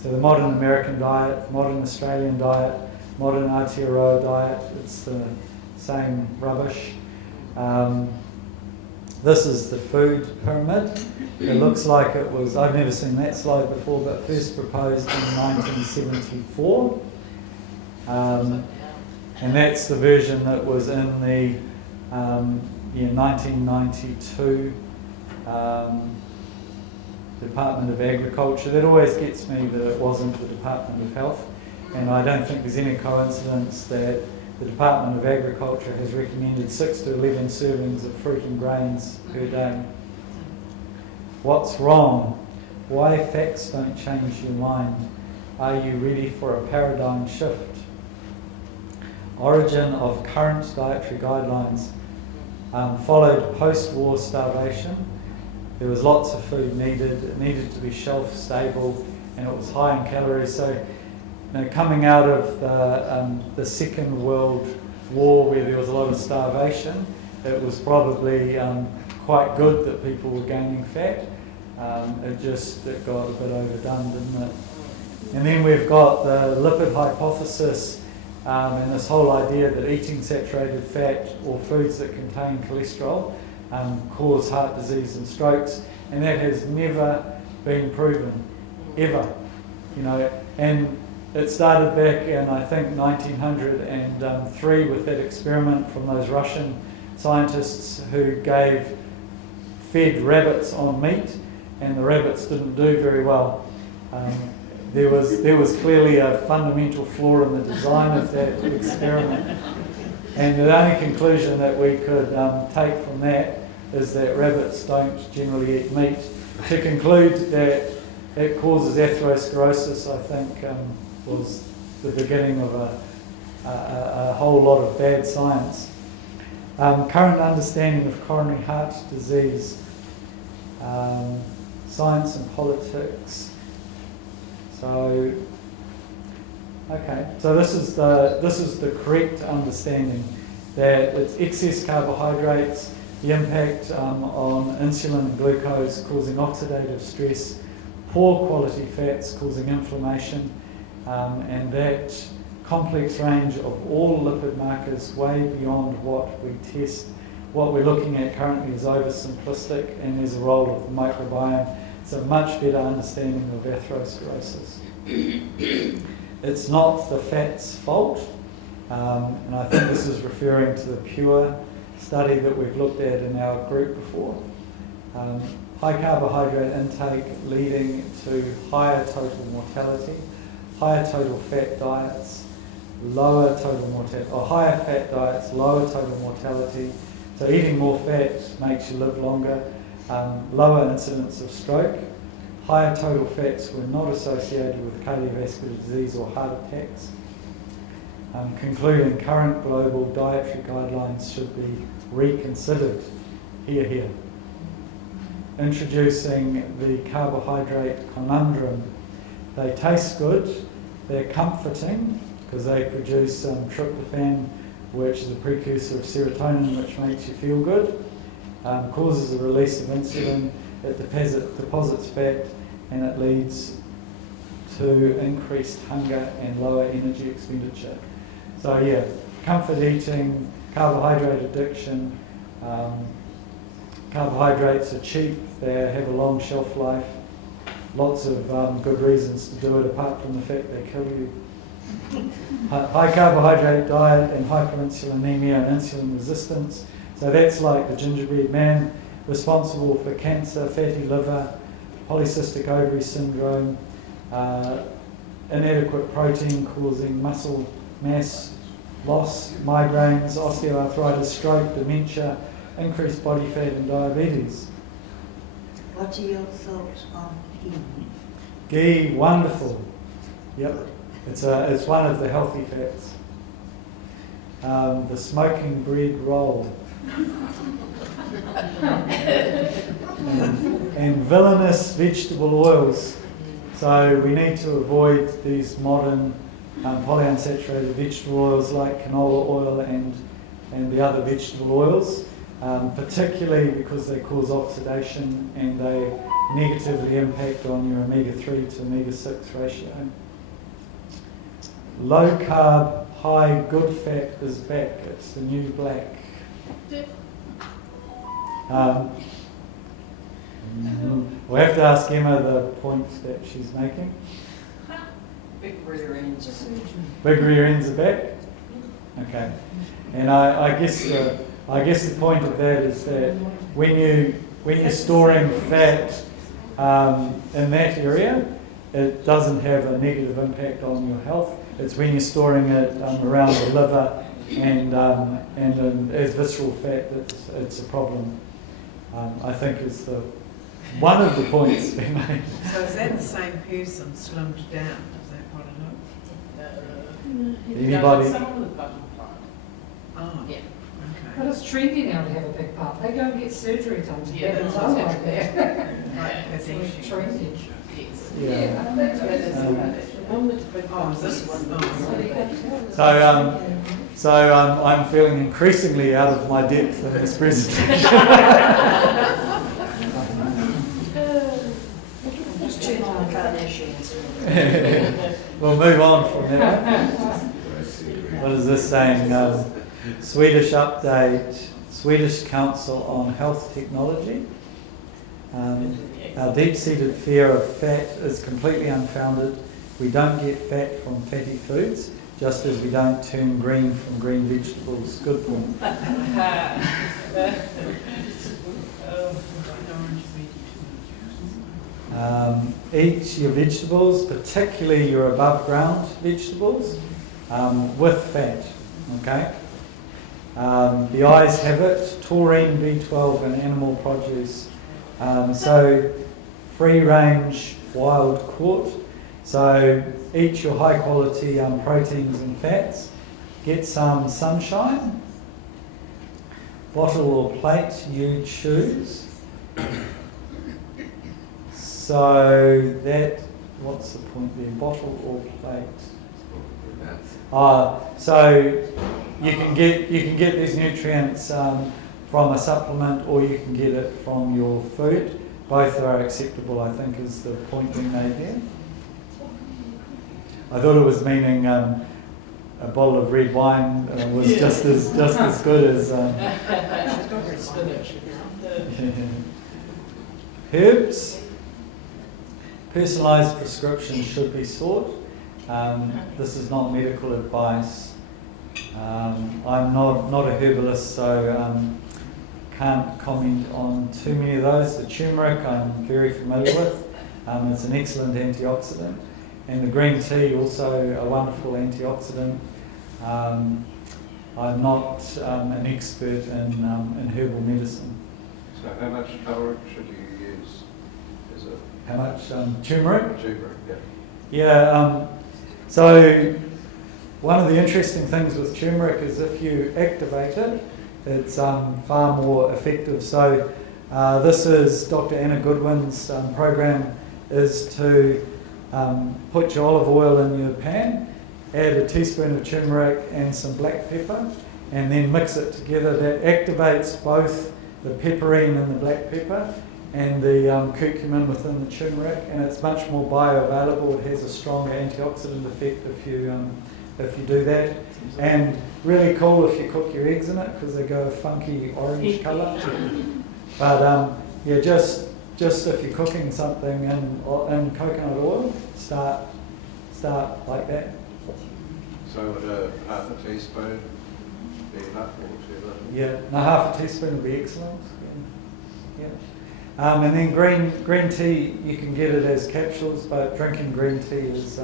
so the modern American diet, modern Australian diet, modern Aotearoa diet, it's the same rubbish. This is the food pyramid. It looks like it was, I've never seen that slide before, but first proposed in 1974. And that's the version that was in the 1992 Department of Agriculture. That always gets me that it wasn't the Department of Health, and I don't think there's any coincidence that the Department of Agriculture has recommended 6 to 11 servings of fruit and grains per day. What's wrong? Why facts don't change your mind? Are you ready for a paradigm shift? Origin of current dietary guidelines. Followed post-war starvation. There was lots of food needed. It needed to be shelf stable, and it was high in calories. So, coming out of the Second World War, where there was a lot of starvation, it was probably quite good that people were gaining fat. It got a bit overdone, didn't it? And then we've got the lipid hypothesis, and this whole idea that eating saturated fat or foods that contain cholesterol cause heart disease and strokes, and that has never been proven, ever. And it started back in, I think, 1903 with that experiment from those Russian scientists who fed rabbits on meat, and the rabbits didn't do very well. There was clearly a fundamental flaw in the design of that experiment. And the only conclusion that we could take from that is that rabbits don't generally eat meat. To conclude that it causes atherosclerosis, I think, was the beginning of a whole lot of bad science. Current understanding of coronary heart disease, science and politics. So, okay, so this is the correct understanding, that it's excess carbohydrates, the impact on insulin and glucose causing oxidative stress, poor quality fats causing inflammation, and that complex range of all lipid markers way beyond what we test. What we're looking at currently is oversimplistic, and there's a role of the microbiome. It's a much better understanding of atherosclerosis. It's not the fat's fault, and I think this is referring to the PURE study that we've looked at in our group before. High carbohydrate intake leading to higher total mortality, higher total fat diets, lower total mortality, or higher fat diets, lower total mortality. So eating more fat makes you live longer, lower incidence of stroke. Higher total fats were not associated with cardiovascular disease or heart attacks. Concluding, current global dietary guidelines should be reconsidered. Hear, hear. Introducing the carbohydrate conundrum. They taste good, they're comforting, because they produce tryptophan, which is a precursor of serotonin, which makes you feel good, causes the release of insulin, it deposits fat, and it leads to increased hunger and lower energy expenditure. So yeah, comfort eating, carbohydrate addiction. Carbohydrates are cheap, they have a long shelf life, lots of good reasons to do it apart from the fact they kill you. High carbohydrate diet and hyperinsulinemia and insulin resistance. So that's like the gingerbread man, responsible for cancer, fatty liver, polycystic ovary syndrome, inadequate protein causing muscle mass loss, migraines, osteoarthritis, stroke, dementia, increased body fat and diabetes. What are your thoughts on ghee? Ghee, wonderful. Yep, it's one of the healthy fats. The smoking bread roll. and villainous vegetable oils. So we need to avoid these modern polyunsaturated vegetable oils like canola oil and the other vegetable oils, particularly because they cause oxidation and they negatively impact on your omega-3 to omega-6 ratio. Low carb, high good fat is back. It's the new black. We'll have to ask Emma the point that she's making. Big rear ends. Big rear ends are back? Okay. And I guess the point of that is that when you're storing fat in that area, it doesn't have a negative impact on your health. It's when you're storing it around the liver and as visceral fat that it's a problem. I think is one of the points being made. So is that the same person slimmed down? Is that what it is? Anybody? Someone with button part. Oh, Yeah. But okay. it's trendy now to have a big part. They go and get surgery done to Yeah, get it that's done exactly. like that. Right, It's that's like actually- trendy. Yes. Yeah. Oh, is this one? Oh, So I'm feeling increasingly out of my depth in this presentation. Just turn on the Kardashians. We'll move on from that. What is this saying? Swedish update, Swedish Council on Health Technology. Our deep-seated fear of fat is completely unfounded. We don't get fat from fatty foods, just as we don't turn green from green vegetables. Good point. Eat your vegetables, particularly your above ground vegetables, with fat, okay? The eyes have it, taurine, B12 and animal produce. So free range wild caught. So eat your high quality proteins and fats. Get some sunshine. Bottle or plate you choose. So that, what's the point there? Bottle or plate? So you can get these nutrients from a supplement, or you can get it from your food. Both are acceptable, I think, is the point being made here. I thought it was meaning a bottle of red wine was just as good as herbs. Personalised prescriptions should be sought. This is not medical advice. I'm not a herbalist, so can't comment on too many of those. The turmeric I'm very familiar with. It's an excellent antioxidant. And the green tea, also a wonderful antioxidant. I'm not an expert in herbal medicine. So how much turmeric should you use? Is it? How much turmeric? Turmeric, yeah. Yeah, so one of the interesting things with turmeric is if you activate it, it's far more effective. So this is Dr. Anna Goodwin's program, is to put your olive oil in your pan, add a teaspoon of turmeric and some black pepper, and then mix it together. That activates both the pepperine and the black pepper and the curcumin within the turmeric, and it's much more bioavailable. It has a strong antioxidant effect if you do that. And really cool if you cook your eggs in it, because they go a funky orange colour. But yeah, just if you're cooking something in coconut oil, start like that. So would half a teaspoon be enough, or too little? Yeah, no, half a teaspoon would be excellent. Yeah. And then green tea, you can get it as capsules, but drinking green tea is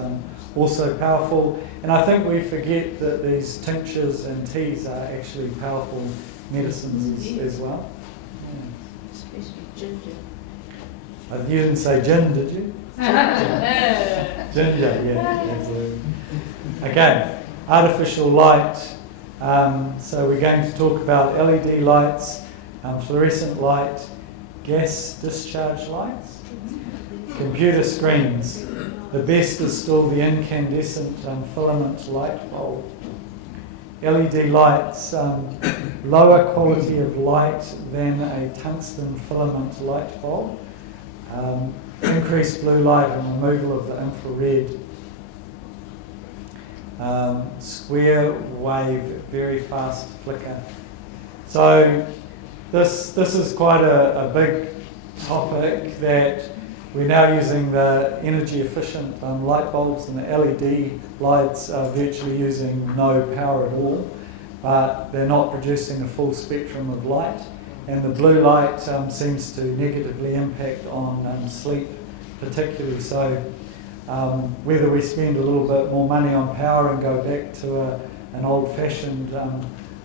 also powerful. And I think we forget that these tinctures and teas are actually powerful medicines as well. Yeah. Especially ginger. You didn't say gin, did you? Ginger, yeah, absolutely. Okay, artificial light. So we're going to talk about LED lights, fluorescent light, gas discharge lights, computer screens. The best is still the incandescent filament light bulb. LED lights, lower quality of light than a tungsten filament light bulb. Increased blue light and removal of the infrared. Square wave, very fast flicker. So this is quite a big topic, that we're now using the energy efficient light bulbs, and the LED lights are virtually using no power at all, but they're not producing a full spectrum of light. And the blue light seems to negatively impact on sleep particularly. So whether we spend a little bit more money on power and go back to an old-fashioned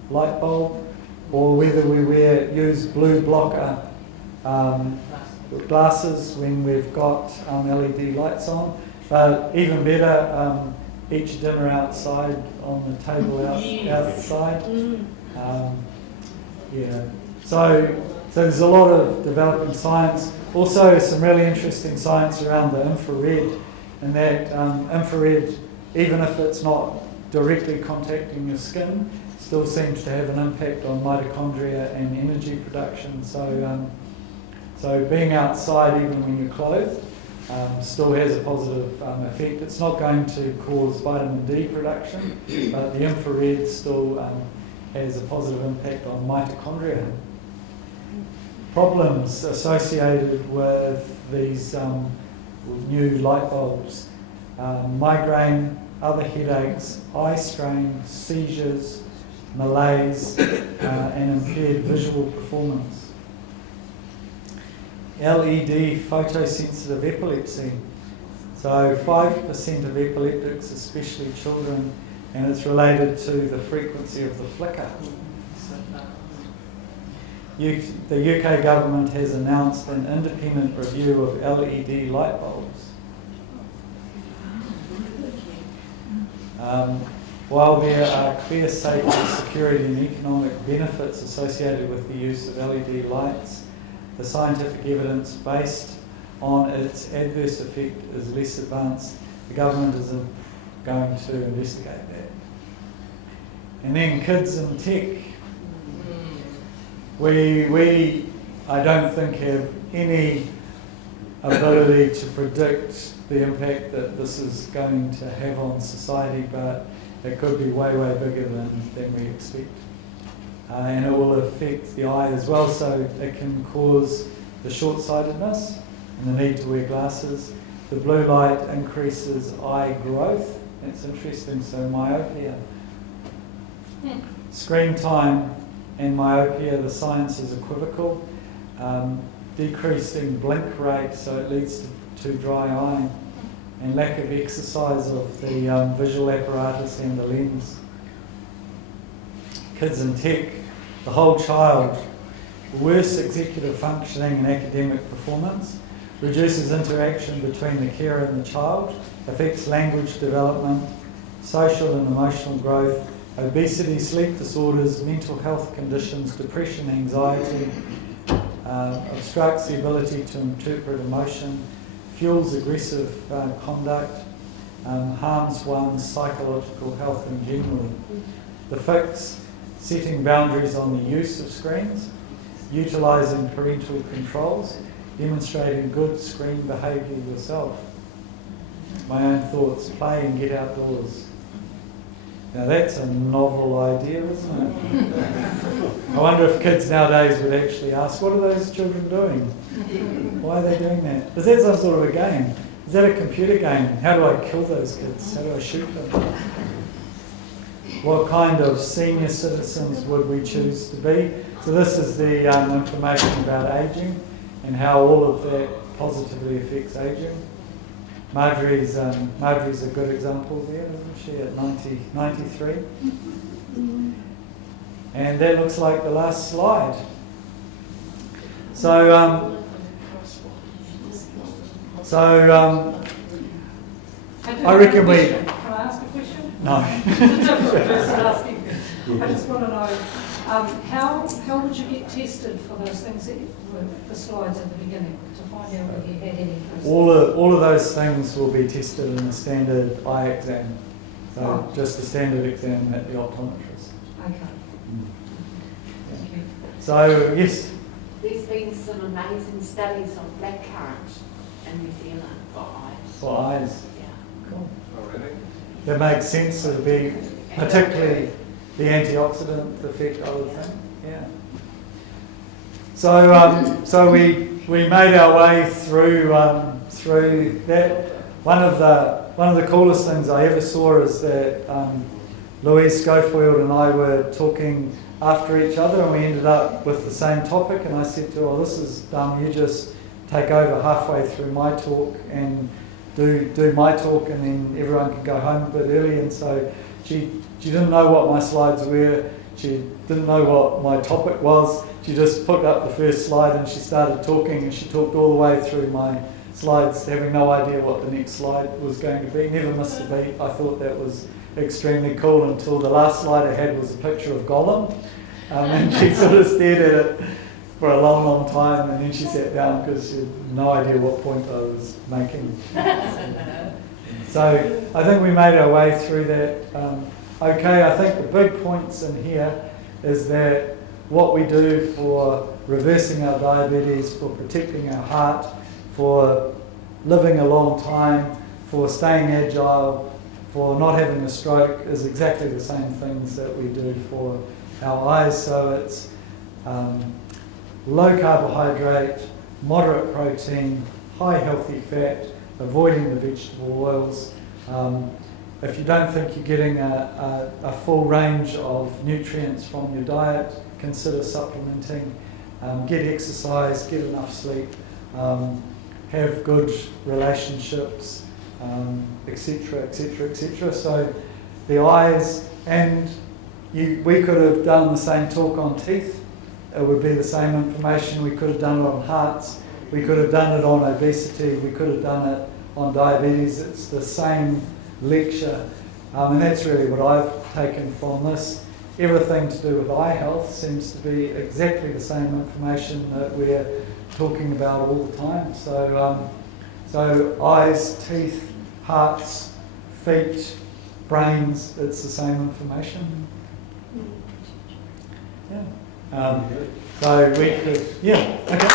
light bulb, or whether we use blue blocker glasses when we've got LED lights on. But even better, each dinner outside on the table outside. Yeah. So there's a lot of developing science. Also some really interesting science around the infrared, and that infrared, even if it's not directly contacting your skin, still seems to have an impact on mitochondria and energy production. So being outside, even when you're clothed, still has a positive effect. It's not going to cause vitamin D production, but the infrared still has a positive impact on mitochondria. Problems associated with these new light bulbs: migraine, other headaches, eye strain, seizures, malaise, and impaired visual performance. LED photosensitive epilepsy. So 5% of epileptics, especially children, and it's related to the frequency of the flicker. The UK government has announced an independent review of LED light bulbs. While there are clear safety, security and economic benefits associated with the use of LED lights, the scientific evidence based on its adverse effect is less advanced. The government is going to investigate that. And then kids and tech. We I don't think have any ability to predict the impact that this is going to have on society, but it could be way, way bigger than we expect. And it will affect the eye as well, so it can cause the short-sightedness and the need to wear glasses. The blue light increases eye growth. That's interesting, so myopia. Screen time and myopia, the science is equivocal. Decreasing blink rate, so it leads to dry eye. And lack of exercise of the visual apparatus and the lens. Kids and tech, the whole child, worse executive functioning and academic performance, reduces interaction between the carer and the child, affects language development, social and emotional growth, obesity, sleep disorders, mental health conditions, depression, anxiety, obstructs the ability to interpret emotion, fuels aggressive conduct, harms one's psychological health and generally. The fix, setting boundaries on the use of screens, utilising parental controls, demonstrating good screen behaviour yourself. My own thoughts, play and get outdoors. Now that's a novel idea, isn't it? I wonder if kids nowadays would actually ask, what are those children doing? Why are they doing that? Is that some sort of a game? Is that a computer game? How do I kill those kids? How do I shoot them? What kind of senior citizens would we choose to be? So this is the information about ageing and how all of that positively affects ageing. Marjorie's a good example there, isn't she, at 93? And that looks like the last slide. So I reckon we... Can I ask a question? No. Different person asking. I just want to know, how would you get tested for those things that were the slides at the beginning to find out whether you had any? All of those things will be tested in a standard eye exam. So just a standard exam at the optometrist. Okay. Thank you. So, yes? There's been some amazing studies on blackcurrant in New Zealand for eyes. For eyes. Yeah. Cool. Oh, really? That makes sense. It'll be particularly the antioxidant effect, I would think. Yeah. So we made our way through that. One of the coolest things I ever saw is that Louise Schofield and I were talking after each other, and we ended up with the same topic. And I said to her, "Oh, this is dumb. You just take over halfway through my talk and do my talk, and then everyone can go home a bit early." And so she didn't know what my slides were. She didn't know what my topic was. She just put up the first slide and she started talking, and she talked all the way through my slides, having no idea what the next slide was going to be. Never missed a beat. I thought that was extremely cool until the last slide I had was a picture of Gollum. And she sort of stared at it for a long, long time, and then she sat down because she had no idea what point I was making. So I think we made our way through that. Okay, I think the big points in here is that what we do for reversing our diabetes, for protecting our heart, for living a long time, for staying agile, for not having a stroke is exactly the same things that we do for our eyes. So it's low carbohydrate, moderate protein, high healthy fat, avoiding the vegetable oils. If you don't think you're getting a full range of nutrients from your diet, consider supplementing. Get exercise, get enough sleep, have good relationships, etc., etc., etc. So the eyes, and we could have done the same talk on teeth. It would be the same information. We could have done it on hearts. We could have done it on obesity. We could have done it on diabetes. It's the same lecture. And that's really what I've taken from this. Everything to do with eye health seems to be exactly the same information that we're talking about all the time. So eyes, teeth, hearts, feet, brains, it's the same information. Yeah. So we could, yeah, okay.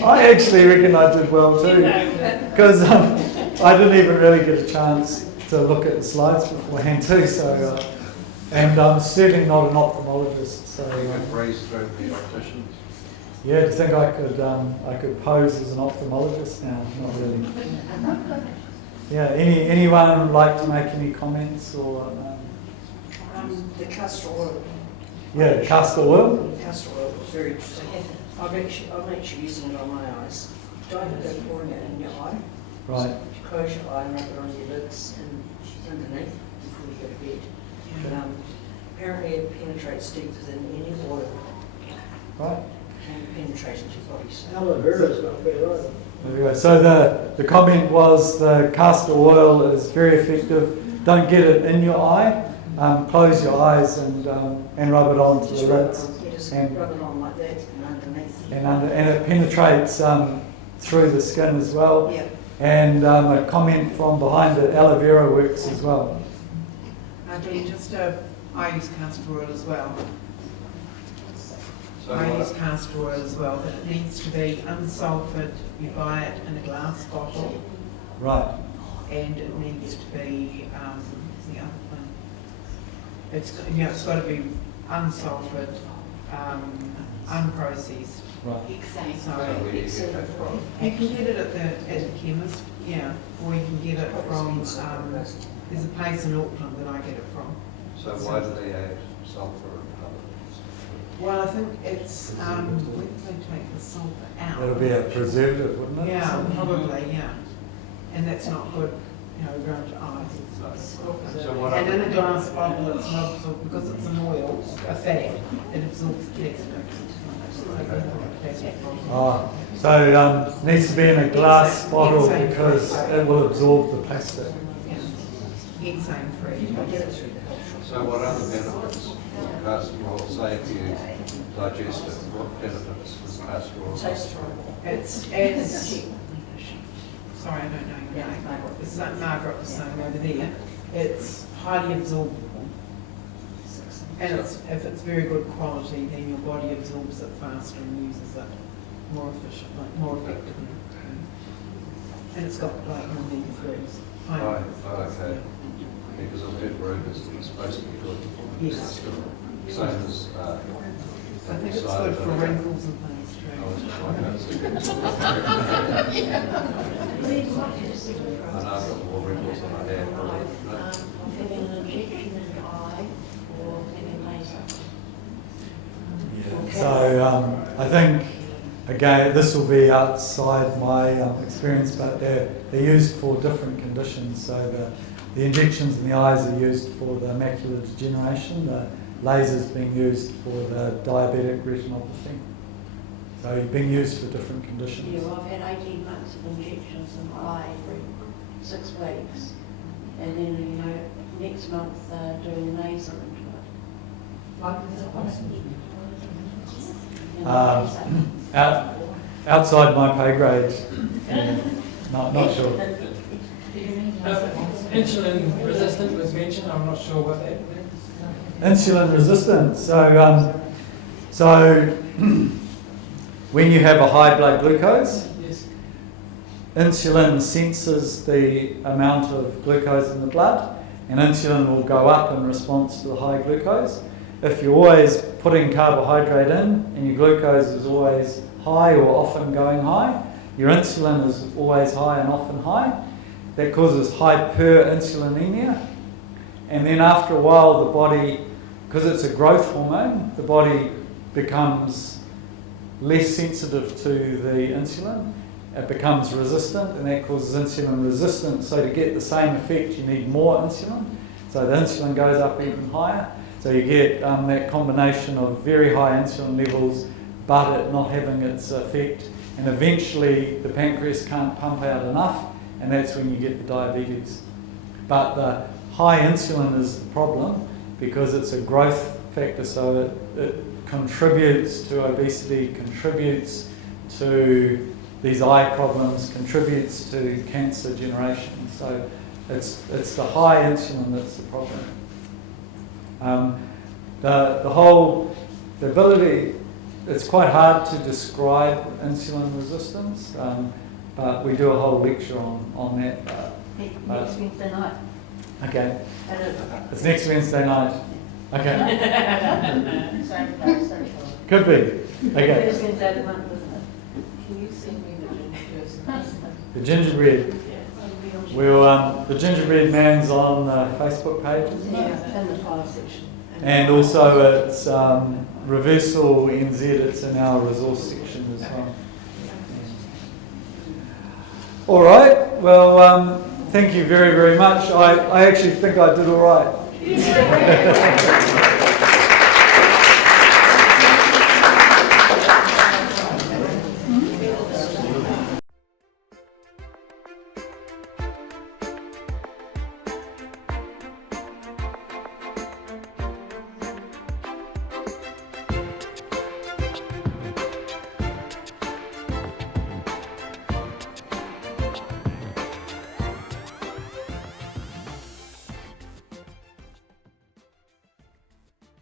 I actually reckon I did well too, because I didn't even really get a chance to look at the slides beforehand too. So, and I'm certainly not an ophthalmologist. So, You could breeze through the opticians. yeah, do you think I could pose as an ophthalmologist now? Not really. Yeah. Anyone like to make any comments or? The castor oil. Yeah, castor oil. Castor oil was very interesting. I'm actually using it on my eyes. Don't go pouring it in your eye. Right. You close your eye and rub it on your lids and underneath before you go to bed. But apparently it penetrates deeper than any oil Right. can penetrate into your body. So Aloe vera's not bad either. There we go. So the comment was the castor oil is very effective. Don't get it in your eye. Close your eyes and rub it onto the lids. You just And- rub it on like that and underneath. And it penetrates through the skin as well. Yeah. And a comment from behind it, aloe vera works as well. I use castor oil as well. So I use what, castor oil as well, but it needs to be unsulfured. You buy it in a glass bottle, Right. and it needs to be the other thing. It's got to be unsulfured, unprocessed. Right. Exactly. So where do you get that from? you can get it at the chemist, yeah, or you can get it from. There's a place in Auckland that I get it from. So why do they add sulphur and other? Well, I think it's where do they take the sulphur out? That'll be a preservative, wouldn't it? Yeah, probably, yeah. And that's not good, around your eyes. So what And in other, a glass bottle, it's not absorbed, because it's an oil, a fat, it absorbs the plastic. So needs to be in a glass bottle because it will absorb the plastic. Hexane free. so what other benefits? Castor oil, say if you digest it, what benefits does castor oil? Taste horrible. It's sorry, I don't know your name. It's like Margaret was saying over there. It's highly absorbable. And if it's very good quality, then your body absorbs it faster and uses it more efficiently, more effectively. And it's got like omega-3s. Right, okay. Because I've heard rumours that it's supposed to be good. Yes. Same as, I think it's good for wrinkles and things too. I know I've got more wrinkles than I had. Having an injection in the eye or having laser. So I think, again, this will be outside my experience, but they're used for different conditions. So the injections in the eyes are used for the macular degeneration, the lasers being used for the diabetic retinopathy. So being used for different conditions. Yeah, well, I've had 18 months of injections in my eye every 6 weeks. And then, next month doing laser into it. Outside my pay grade, not sure. Insulin resistant was mentioned, I'm not sure what that. Insulin resistance. So when you have a high blood glucose, Yes. insulin senses the amount of glucose in the blood, and insulin will go up in response to the high glucose. If you're always putting carbohydrate in and your glucose is always high or often going high, your insulin is always high and often high. That causes hyperinsulinemia. And then after a while, the body, because it's a growth hormone, the body becomes less sensitive to the insulin. it becomes resistant, and that causes insulin resistance. So to get the same effect, you need more insulin. So the insulin goes up even higher. So you get that combination of very high insulin levels, but it not having its effect. And eventually the pancreas can't pump out enough, and that's when you get the diabetes. But the high insulin is the problem because it's a growth factor, so it contributes to obesity, contributes to these eye problems, contributes to cancer generation. So it's the high insulin that's the problem. The ability, it's quite hard to describe insulin resistance, but we do a whole lecture on that. Next Wednesday night. Okay. It's next Wednesday night. Okay. Same place, same time. Could be. Okay. First Wednesday of the month, isn't it? Can you send me the gingerbread? The gingerbread. The gingerbread man's on Facebook pages. Yeah, in the file section. And also it's Reversal NZ, it's in our resource section as well. All right, well, thank you very, very much. I actually think I did all right.